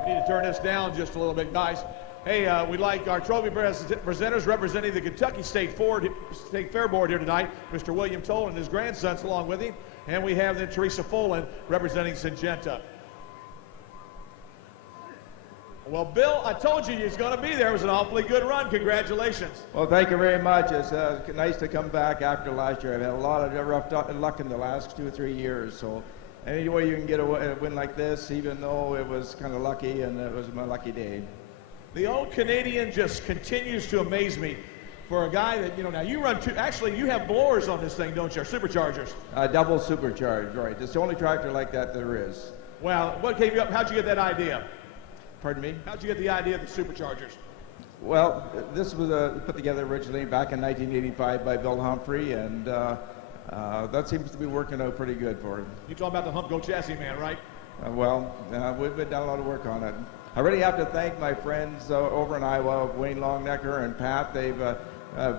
We need to turn this down just a little bit, guys. Hey, we'd like our trophy presenters representing the Kentucky State Fair Board here tonight, Mr. William Toll and his grandsons along with him. And we have then Teresa Folan representing Syngenta. Well, Bill, I told you was going to be there. It was an awfully good run. Congratulations. Well, thank you very much. It's nice to come back after last year. I've had a lot of rough luck in the last 2 or 3 years. So any way you can get a win like this, even though it was kind of lucky and it was my lucky day. The old Canadian just continues to amaze me. For a guy that, now you run two, actually you have blowers on this thing, don't you, or superchargers? Double supercharged, right. It's the only tractor like that there is. Well, what came you up, how'd you get that idea? Pardon me? How'd you get the idea of the superchargers? Well, this was put together originally back in 1985 by Bill Humphrey, and that seems to be working out pretty good for him. You talking about the Hump Go Chassis man, right? We've done a lot of work on it. I really have to thank my friends over in Iowa, Wayne Longnecker and Pat. They've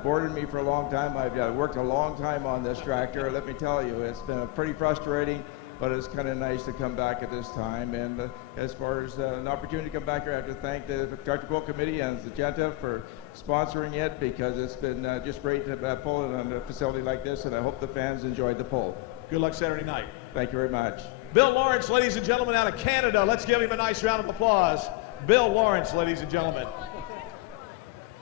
boarded me for a long time. I've worked a long time on this tractor. Let me tell you, it's been pretty frustrating, but it's kind of nice to come back at this time. And as far as an opportunity to come back here, I have to thank the Tractor Pull Committee and Syngenta for sponsoring it, because it's been just great to pull it on a facility like this, and I hope the fans enjoyed the pull. Good luck Saturday night. Thank you very much. Bill Lawrence, ladies and gentlemen, out of Canada. Let's give him a nice round of applause. Bill Lawrence, ladies and gentlemen.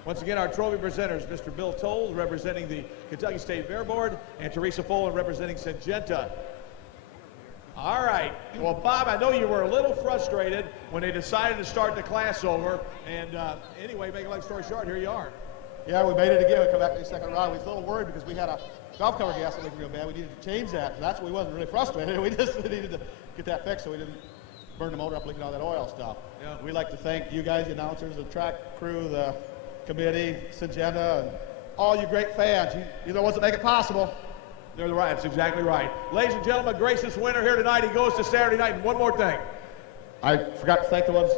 Once again, our trophy presenters, Mr. Bill Toll, representing the Kentucky State Fair Board, and Teresa Folan, representing Syngenta. All right. Well, Bob, I know you were a little frustrated when they decided to start the class over. And anyway, make a long story short, here you are. Yeah, we made it again. We come back to the second round. We was a little worried because we had a valve cover gas leak real bad. We needed to change that. That's why we wasn't really frustrated. We just needed to get that fixed so we didn't burn the motor up leaking all that oil stuff. Yeah. We'd like to thank you guys, the announcers, the track crew, the committee, Syngenta, and all you great fans. You're the ones that make it possible. They're right. That's exactly right. Ladies and gentlemen, gracious winner here tonight. He goes to Saturday night. And one more thing. I forgot to thank the ones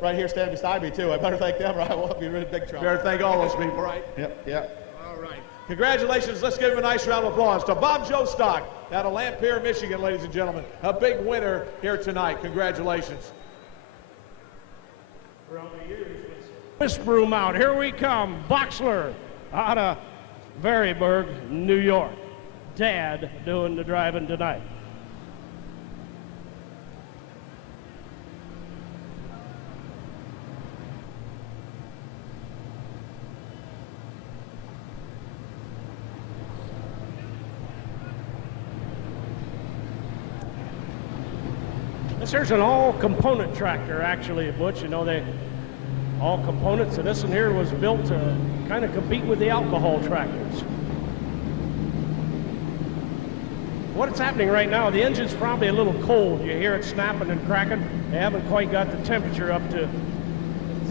right here standing beside me, too. I better thank them or I will be in really big trouble. Better thank all those people, right? Yep. All right. Congratulations. Let's give him a nice round of applause to Bob Jostock out of Lampere, Michigan, ladies and gentlemen. A big winner here tonight. Congratulations. This broom out. Here we come. Boxler out of Veryburg, New York. Dad doing the driving tonight. This here's an all-component tractor, actually, Butch. You know, they all components, and this one here was built to kind of compete with the alcohol tractors. What's happening right now, the engine's probably a little cold. You hear it snapping and cracking. They haven't quite got the temperature up to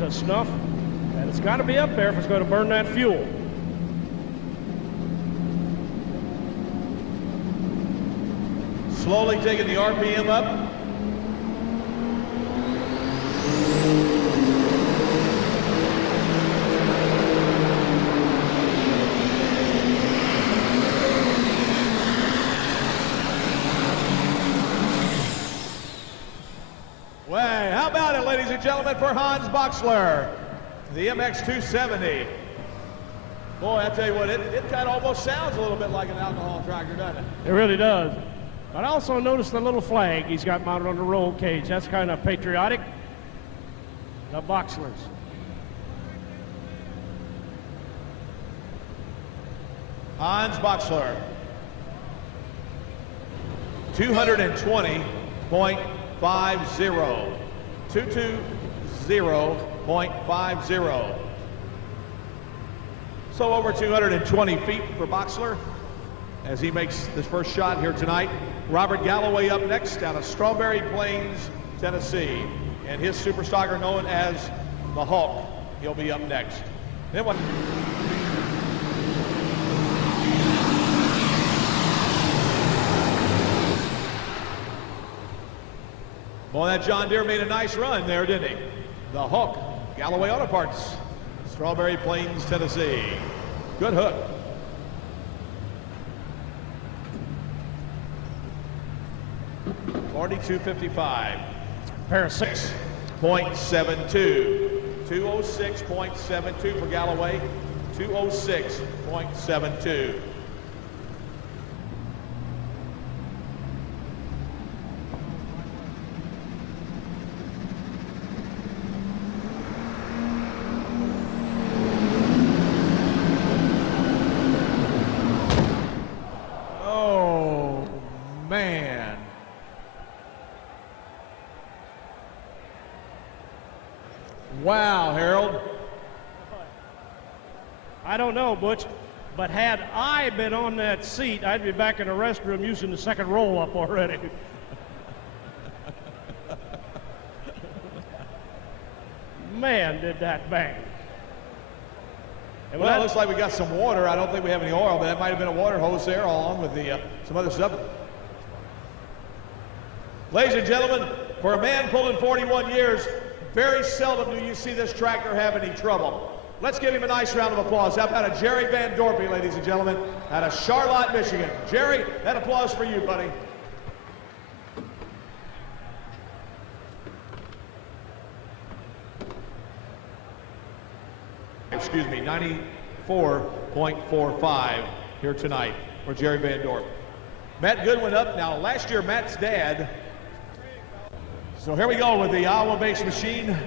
snuff. And it's got to be up there if it's going to burn that fuel. Slowly taking the RPM up. How about it, ladies and gentlemen, for Hans Boxler, the MX270. Boy, I tell you what, it kind of almost sounds a little bit like an alcohol tractor, doesn't it? It really does. But I also noticed the little flag he's got mounted on the roll cage. That's kind of patriotic. The Boxlers. Hans Boxler, 220.50. 220.50. So over 220 feet for Boxler as he makes this first shot here tonight. Robert Galloway up next out of Strawberry Plains, Tennessee. And his super stocker known as the Hulk. He'll be up next. Then what? Well, that John Deere made a nice run there, didn't he? The Hulk, Galloway Auto Parts, Strawberry Plains, Tennessee. Good hook. $42.55. Pair of 6. 0.72. 2:06.72 for Galloway, 2:06.72. Oh, man. Wow, Harold. I don't know, Butch, but had I been on that seat, I'd be back in the restroom using the second roll-up already. Man, did that bang. And Well, it looks like we got some water. I don't think we have any oil, but that might have been a water hose there along with the some other stuff. Ladies and gentlemen, for a man pulling 41 years, very seldom do you see this tractor have any trouble. Let's give him a nice round of applause. How about a Jerry Van Dorpy, ladies and gentlemen, out of Charlotte, Michigan. Jerry, that applause for you, buddy. Excuse me, 94.45 here tonight for Jerry Van Dorp. Matt Goodwin up. Now, last year, Matt's dad. So here we go with the Iowa-based machine.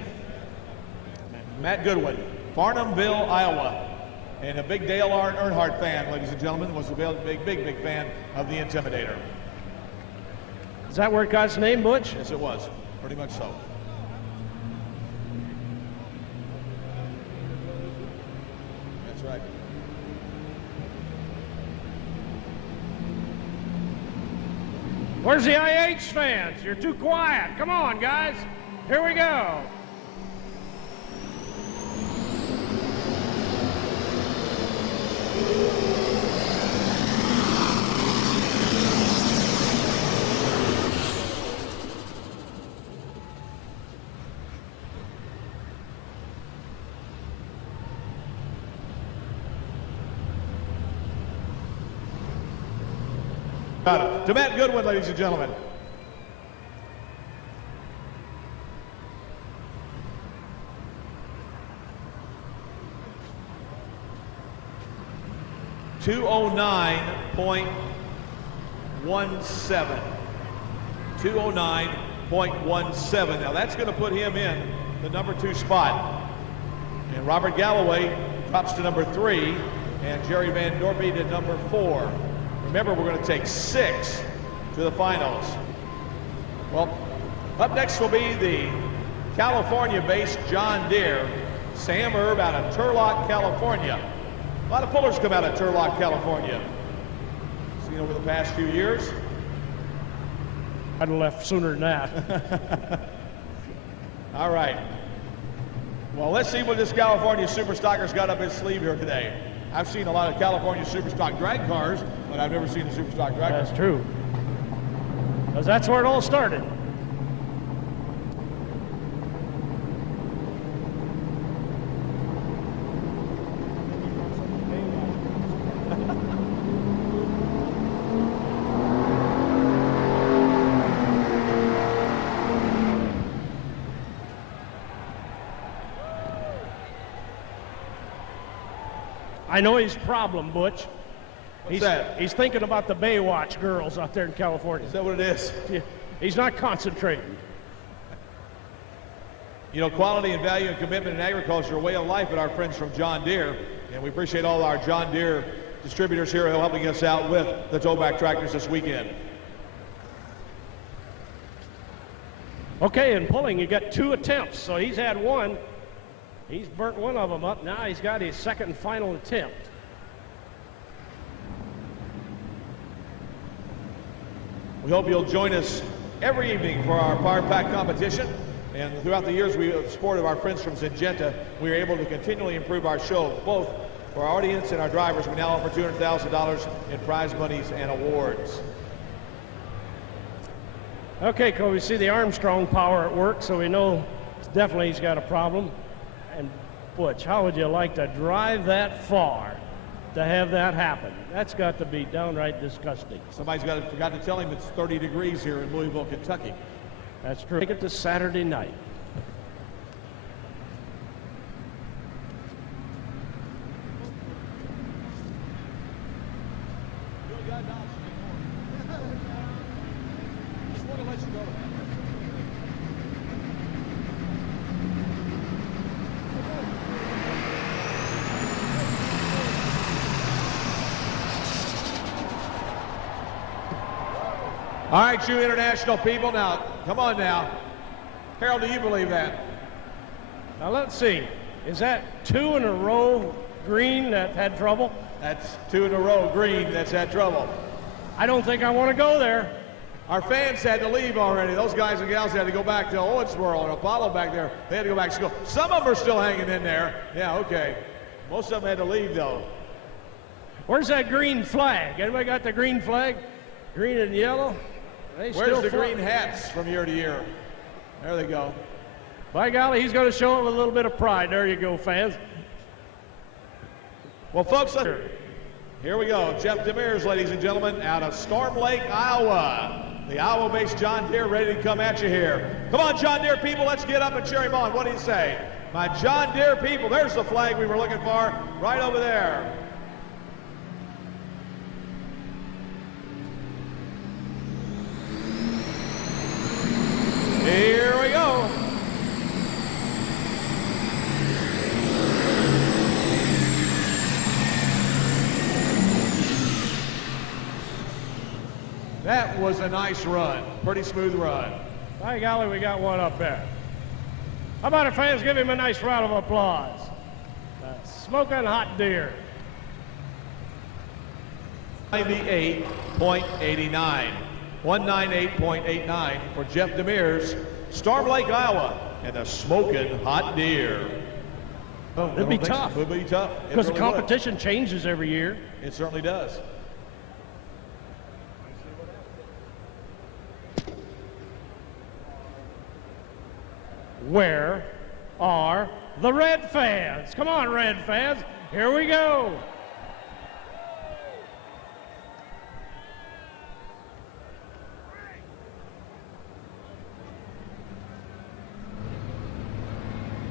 Matt Goodwin, Farnhamville, Iowa. And a big Dale Earnhardt fan, ladies and gentlemen, was a big fan of the Intimidator. Is that where it got its name, Butch? Yes, it was. Pretty much so. That's right. Where's the IH fans? You're too quiet. Come on, guys. Here we go. To Matt Goodwin, ladies and gentlemen. .17. 209.17. Now that's going to put him in the number 2 spot. And Robert Galloway drops to number 3, and Jerry Van Dorpy to number 4. Remember, we're going to take 6 to the finals. Well, up next will be the California-based John Deere, Sam Erb out of Turlock, California. A lot of pullers come out of Turlock, California. Seen over the past few years. I'd have left sooner than that. All right. Well, let's see what this California Superstocker's got up his sleeve here today. I've seen a lot of California Superstock drag cars, but I've never seen a Superstock drag car. That's true. Because that's where it all started. I know his problem, Butch. What's that? He's thinking about the Baywatch girls out there in California. Is that what it is? Yeah. He's not concentrating. You know, quality and value and commitment in agriculture are a way of life at our friends from John Deere. And we appreciate all our John Deere distributors here helping us out with the towback tractors this weekend. Okay, in pulling, you got 2 attempts. So he's had 1. He's burnt 1 of them up. Now he's got his second and final attempt. We hope you'll join us every evening for our Power Pack competition. And throughout the years, with the support of our friends from Syngenta, we are able to continually improve our show, both for our audience and our drivers. We now offer $200,000 in prize monies and awards. Okay, Cole, we see the Armstrong power at work, so we know definitely he's got a problem. And Butch, how would you like to drive that far to have that happen? That's got to be downright disgusting. Somebody's forgot to tell him it's 30 degrees here in Louisville, Kentucky. That's true. Take it to Saturday night. All right, you international people, now, come on now. Harold, do you believe that? Now let's see. Is that 2 in a row green that had trouble? That's 2 in a row green that's had trouble. I don't think I want to go there. Our fans had to leave already. Those guys and gals had to go back to Owensboro and Apollo back there. They had to go back to school. Some of them are still hanging in there. Yeah, okay. Most of them had to leave, though. Where's that green flag? Anybody got the green flag? Green and yellow? Where's the green hats from year to year? There they go. By golly, he's going to show it with a little bit of pride. There you go, fans. Well, folks, here we go. Jeff Demers, ladies and gentlemen, out of Storm Lake, Iowa. The Iowa-based John Deere ready to come at you here. Come on, John Deere people, let's get up and cheer him on. What do you say? My John Deere people, there's the flag we were looking for, right over there. Here we go. That was a nice run. Pretty smooth run. By golly, we got one up there. How about it, fans? Give him a nice round of applause. Smoking hot deer. 98.89. 198.89 for Jeff Demers, Storm Lake, Iowa, and the smoking hot deer. It'd be tough. It would be tough. Because the competition changes every year. It certainly does. Where are the red fans? Come on, red fans. Here we go.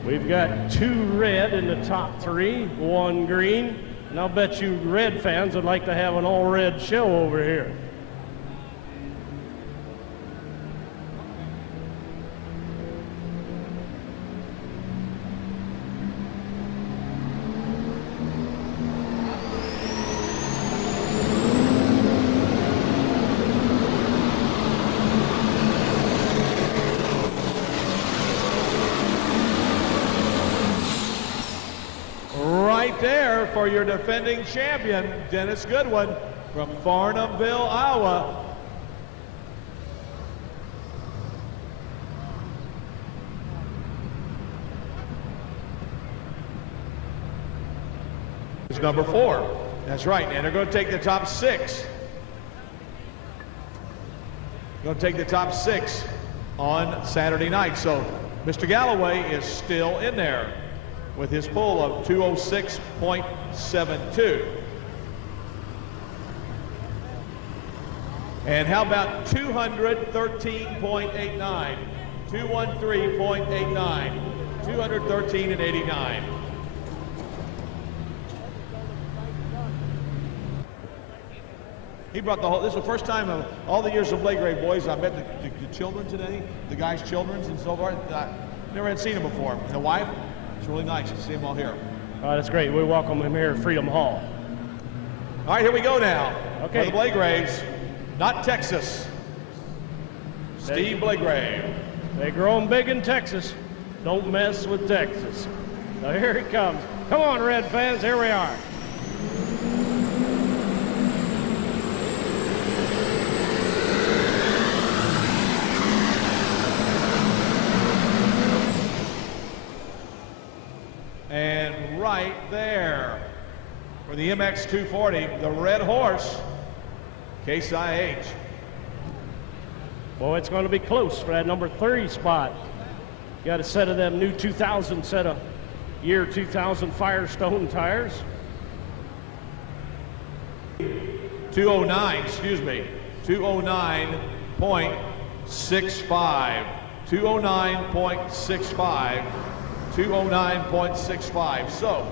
We've got 2 red in the top 3, 1 green. And I'll bet you red fans would like to have an all-red show over here. There for your defending champion, Dennis Goodwin from Farnhamville, Iowa. It's number 4. That's right, and they're going to take the top 6. Going to take the top 6 on Saturday night. So Mr. Galloway is still in there with his pull of 206.72. And how about 213.89? 213.89. 213 and 89. He brought the whole, this is the first time of all the years of Blagrave boys, I met the children today, the guys' children and so forth. I never had seen them before. And the wife, it's really nice to see them all here. That's great. We welcome him here at Freedom Hall. All right, here we go now. Okay. For the Blagraves, not Texas. Steve Blagrave. They grow them big in Texas. Don't mess with Texas. So here he comes. Come on, red fans, here we are. And right there for the MX 240, the red horse, Case IH. Boy, it's going to be close for that number 30 spot. Got a set of them new 2000 set of year 2000 Firestone tires. 209, excuse me, 209.65. 209.65. 209.65. So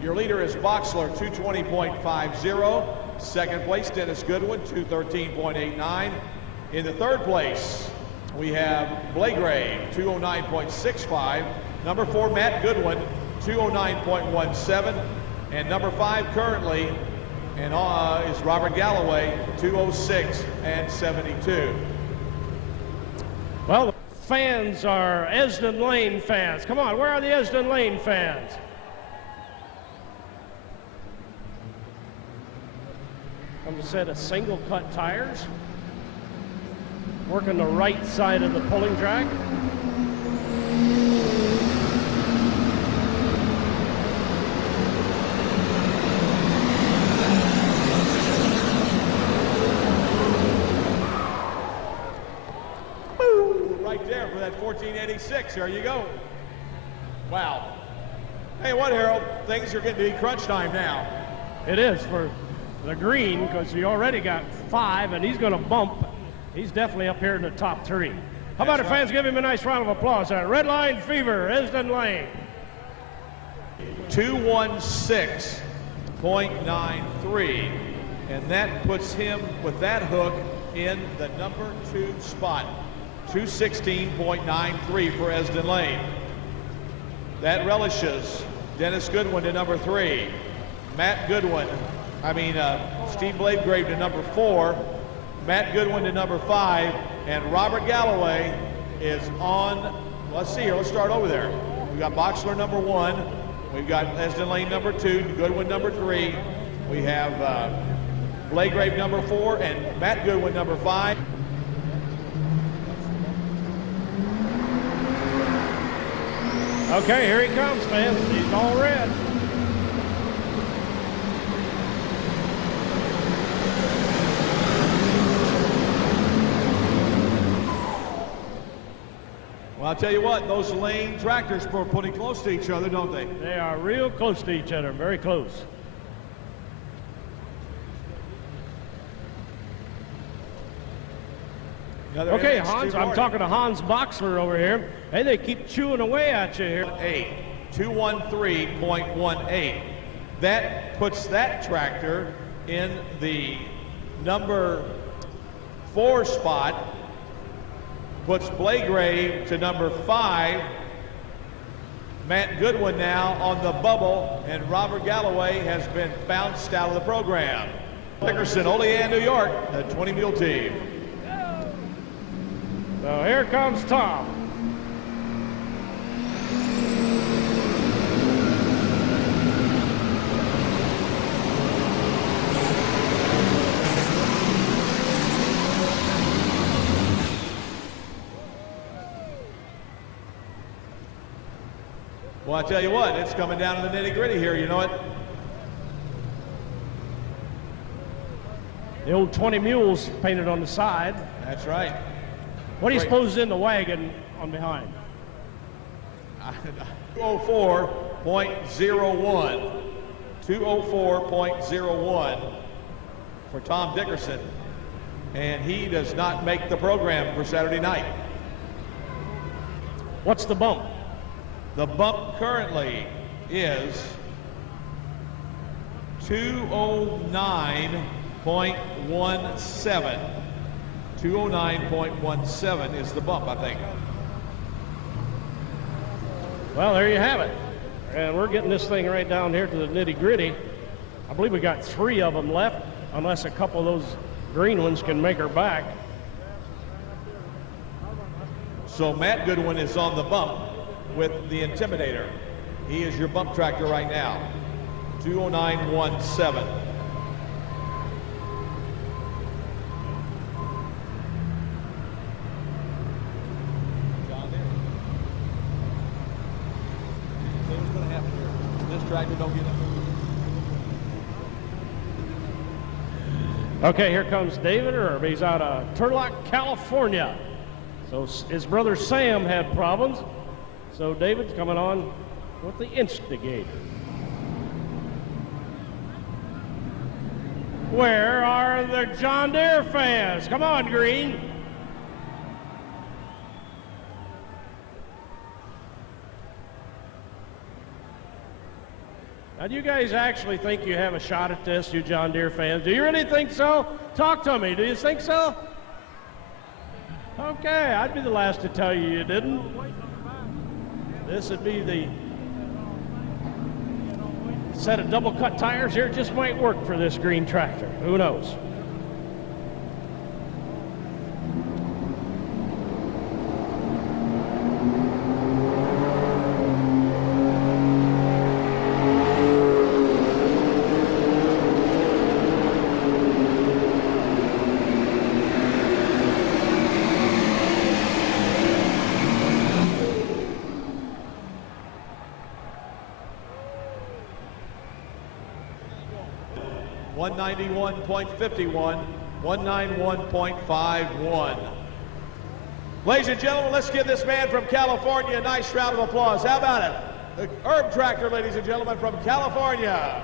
your leader is Boxler, 220.50. Second place, Dennis Goodwin, 213.89. In the third place, we have Blagrave, 209.65. Number 4, Matt Goodwin, 209.17. And number 5 currently And is Robert Galloway, 2:06 and 72. Well, the fans are Esden Lane fans. Come on, where are the Esden Lane fans? Comes a set of single cut tires. Working the right side of the pulling track. Right there for that 1486. There you go. Wow. Hey, what, Harold? Things are getting to be crunch time now. It is for the green, because he already got 5, and he's going to bump. He's definitely up here in the top 3. How about it, fans? Give him a nice round of applause. Red Line Fever, Esden Lane. 2:16.93, and that puts him with that hook in the number 2 spot. 2:16.93 for Esden Lane. That relishes Dennis Goodwin to number 3, Steve Bladegrave to number 4, Matt Goodwin to number 5, and Robert Galloway is on. Let's see here. Let's start over there. We got Boxler number 1. We've got Esden Lane number 2, Goodwin number 3. We have Bladegrave number 4 and Matt Goodwin number 5. Okay, here he comes, fans. He's all red. Well, I'll tell you what, those Lane tractors are putting close to each other, don't they? They are real close to each other, very close. Okay, Hans, I'm talking to Hans Boxler over here. Hey, they keep chewing away at you here. 213.18. That puts that tractor in the number 4 spot, puts Bladegrave to number 5. Matt Goodwin now on the bubble, and Robert Galloway has been bounced out of the program. Dickerson, Olean, New York, the 20 mule team. So here comes Tom. Well, I tell you what, it's coming down to the nitty-gritty here, you know it? The old 20 mules painted on the side. That's right. What do you suppose is in the wagon on behind? 204.01. 204.01 for Tom Dickerson. And he does not make the program for Saturday night. What's the bump? The bump currently is 209.17. 209.17 is the bump, I think. Well, there you have it. And we're getting this thing right down here to the nitty-gritty. I believe we got 3 of them left, unless a couple of those green ones can make her back. So Matt Goodwin is on the bump with the Intimidator. He is your bump tractor right now. 209.17. Don't get it. Okay, here comes David Erb. He's out of Turlock, California. So his brother Sam had problems. So David's coming on with the Instigator. Where are the John Deere fans? Come on, Green. Now, do you guys actually think you have a shot at this, you John Deere fans? Do you really think so? Talk to me. Do you think so? Okay, I'd be the last to tell you you didn't. This would be the set of double cut tires here just might work for this green tractor. Who knows? .51, 191.51. Ladies and gentlemen, let's give this man from California a nice round of applause. How about it? The Herb Tractor, ladies and gentlemen, from California.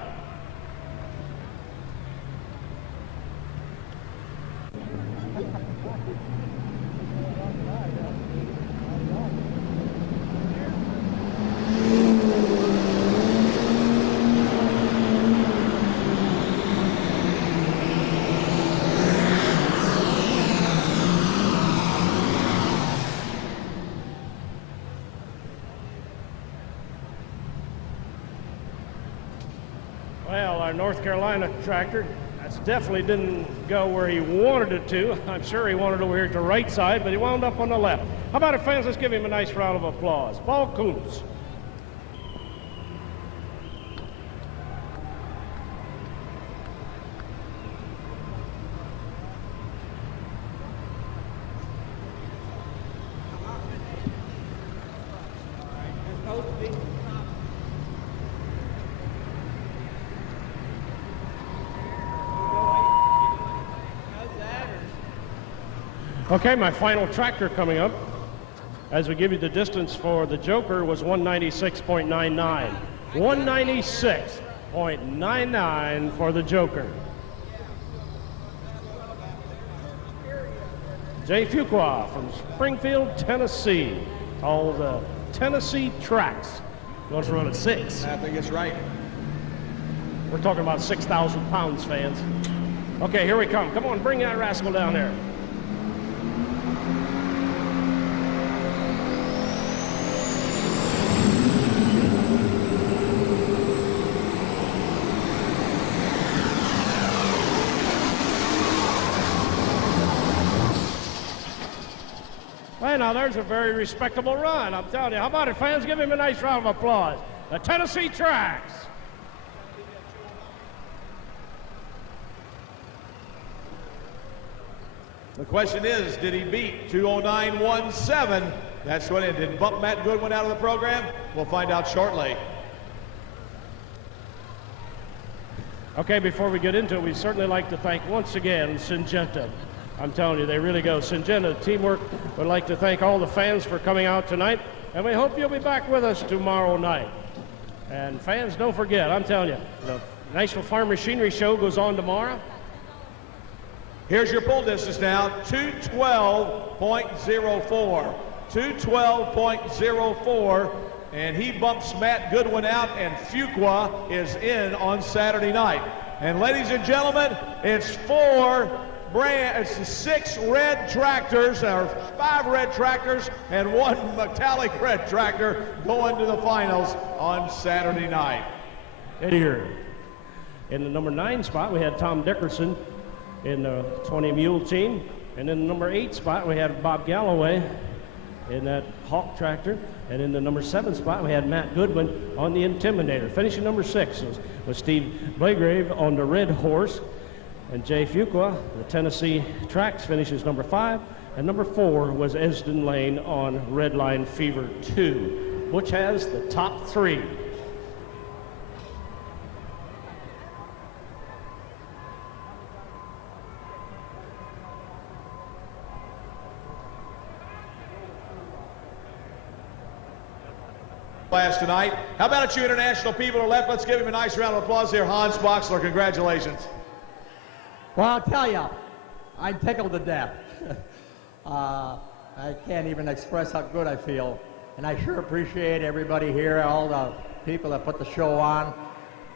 Well, our North Carolina tractor, that's definitely didn't go where he wanted it to. I'm sure he wanted it over here to the right side, but he wound up on the left. How about it, fans? Let's give him a nice round of applause. Paul Kuntz. Okay, my final tractor coming up, as we give you the distance for the Joker, was 196.99. 196.99 for the Joker. Jay Fuqua from Springfield, Tennessee. All the Tennessee tracks. Goes to run at 6. I think it's right. We're talking about 6,000 pounds, fans. Okay, here we come. Come on, bring that rascal down there. Hey, now there's a very respectable run, I'm telling you. How about it, fans? Give him a nice round of applause. The Tennessee Tracks. The question is, did he beat 209.17? That's what it did. Bump Matt Goodwin out of the program? We'll find out shortly. Okay, before we get into it, we'd certainly like to thank once again Syngenta. I'm telling you, they really go. Syngenta Teamwork would like to thank all the fans for coming out tonight, and we hope you'll be back with us tomorrow night. And fans, don't forget, I'm telling you, the National Farm Machinery Show goes on tomorrow. Here's your pull distance now, 212.04. 212.04, and he bumps Matt Goodwin out, and Fuqua is in on Saturday night. And ladies and gentlemen, it's 6 red tractors, or 5 red tractors, and 1 metallic red tractor going to the finals on Saturday night. Here. In the number 9 spot, we had Tom Dickerson in the 20 mule team. And in the number 8 spot, we had Bob Galloway in that Hawk tractor. And in the number 7 spot, we had Matt Goodwin on the Intimidator. Finishing number 6 was Steve Blagrave on the Red Horse. And Jay Fuqua, the Tennessee Tracks, finishes number 5. And number 4 was Esden Lane on Redline Fever 2, which has the top 3. Class tonight. How about you international people who are left? Let's give him a nice round of applause here. Hans Boxler, congratulations. Well, I'll tell you, I'm tickled to death. I can't even express how good I feel. And I sure appreciate everybody here, all the people that put the show on.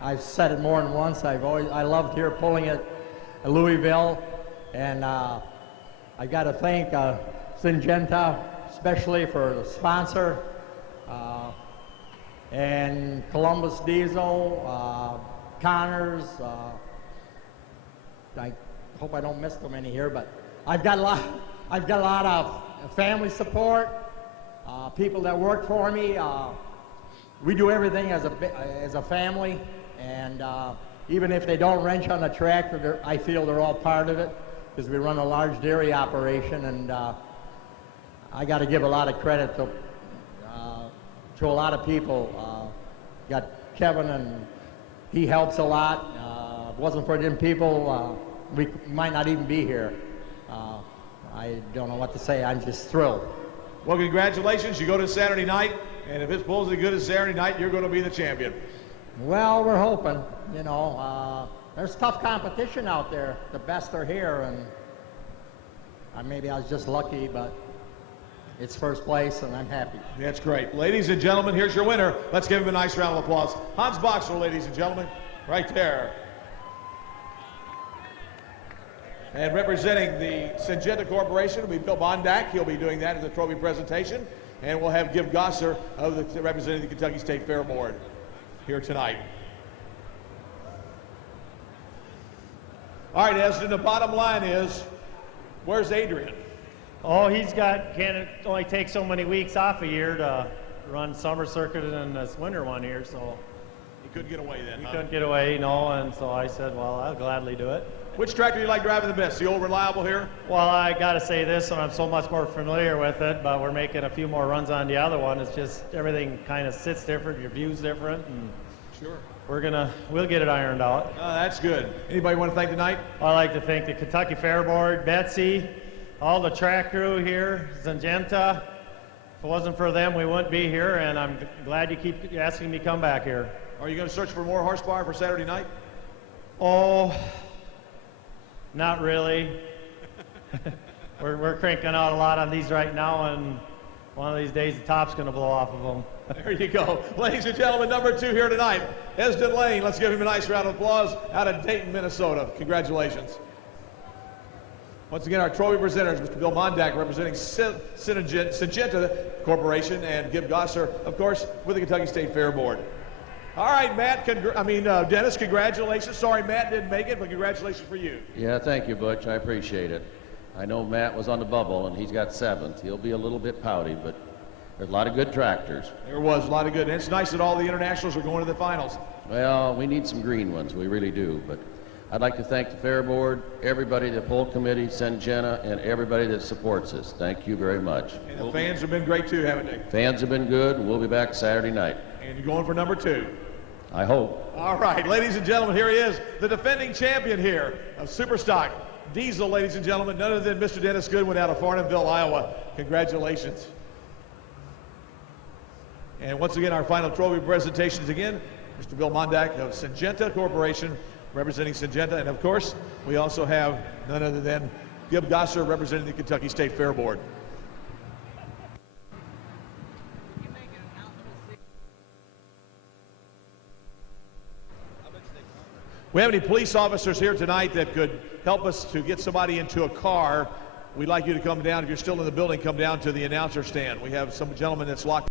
I've said it more than once. I loved here pulling it at Louisville. And I got to thank and Columbus Diesel, Connors. I hope I don't miss too many here, but I've got a lot of family support, people that work for me. We do everything as a family, and even if they don't wrench on the tractor, I feel they're all part of it, because we run a large dairy operation, and I got to give a lot of credit to a lot of people. Got Kevin, and he helps a lot. If it wasn't for them people, we might not even be here. I don't know what to say. I'm just thrilled. Well, congratulations. You go to Saturday night, and if it's bulls as good as Saturday night, you're going to be the champion. Well, we're hoping. You know, there's tough competition out there. The best are here, and maybe I was just lucky, but it's first place, and I'm happy. That's great. Ladies and gentlemen, here's your winner. Let's give him a nice round of applause. Hans Boxer, ladies and gentlemen, right there. And representing the Syngenta Corporation will be Bill Bondak. He'll be doing that as a trophy presentation. And we'll have Gib Gosser representing the Kentucky State Fair Board here tonight. All right, Esden, the bottom line is, where's Adrian? Oh, can't only take so many weeks off a year to run summer circuit and this winter one here, so. He couldn't get away then, He couldn't get away, no, and so I said, well, I'll gladly do it. Which tractor do you like driving the best? The old reliable here? Well, I got to say this one, I'm so much more familiar with it, but we're making a few more runs on the other one. It's just everything kind of sits different, your view's different, and sure. We'll get it ironed out. That's good. Anybody want to thank tonight? I'd like to thank the Kentucky Fair Board, Betsy, all the track crew here, Syngenta. If it wasn't for them, we wouldn't be here, and I'm glad you keep asking me to come back here. Are you going to search for more horsepower for Saturday night? Oh, not really. We're cranking out a lot on these right now, and one of these days the top's going to blow off of them. There you go. Ladies and gentlemen, number 2 here tonight, Esden Lane. Let's give him a nice round of applause out of Dayton, Minnesota. Congratulations. Once again, our trophy presenters, Mr. Bill Mondak, representing Syngenta Corporation, and Gib Gosser, of course, with the Kentucky State Fair Board. All right, Matt, Dennis, congratulations. Sorry Matt didn't make it, but congratulations for you. Yeah, thank you, Butch. I appreciate it. I know Matt was on the bubble, and he's got 7th. He'll be a little bit pouty, but there's a lot of good tractors. There was a lot of good. And it's nice that all the internationals are going to the finals. Well, we need some green ones. We really do. But I'd like to thank the Fair Board, everybody, the poll committee, Syngenta, and everybody that supports us. Thank you very much. And the fans have been great, too, haven't they? Fans have been good. We'll be back Saturday night. And you're going for number 2. I hope. All right, ladies and gentlemen, here he is, the defending champion here of Superstock Diesel, ladies and gentlemen, none other than Mr. Dennis Goodwin out of Farnhamville, Iowa. Congratulations. And once again, our final trophy presentations again, Mr. Bill Mondak of Syngenta Corporation, representing Syngenta. And of course, we also have none other than Gib Gosser representing the Kentucky State Fair Board. We have any police officers here tonight that could help us to get somebody into a car? We'd like you to come down. If you're still in the building, come down to the announcer stand. We have some gentleman that's locked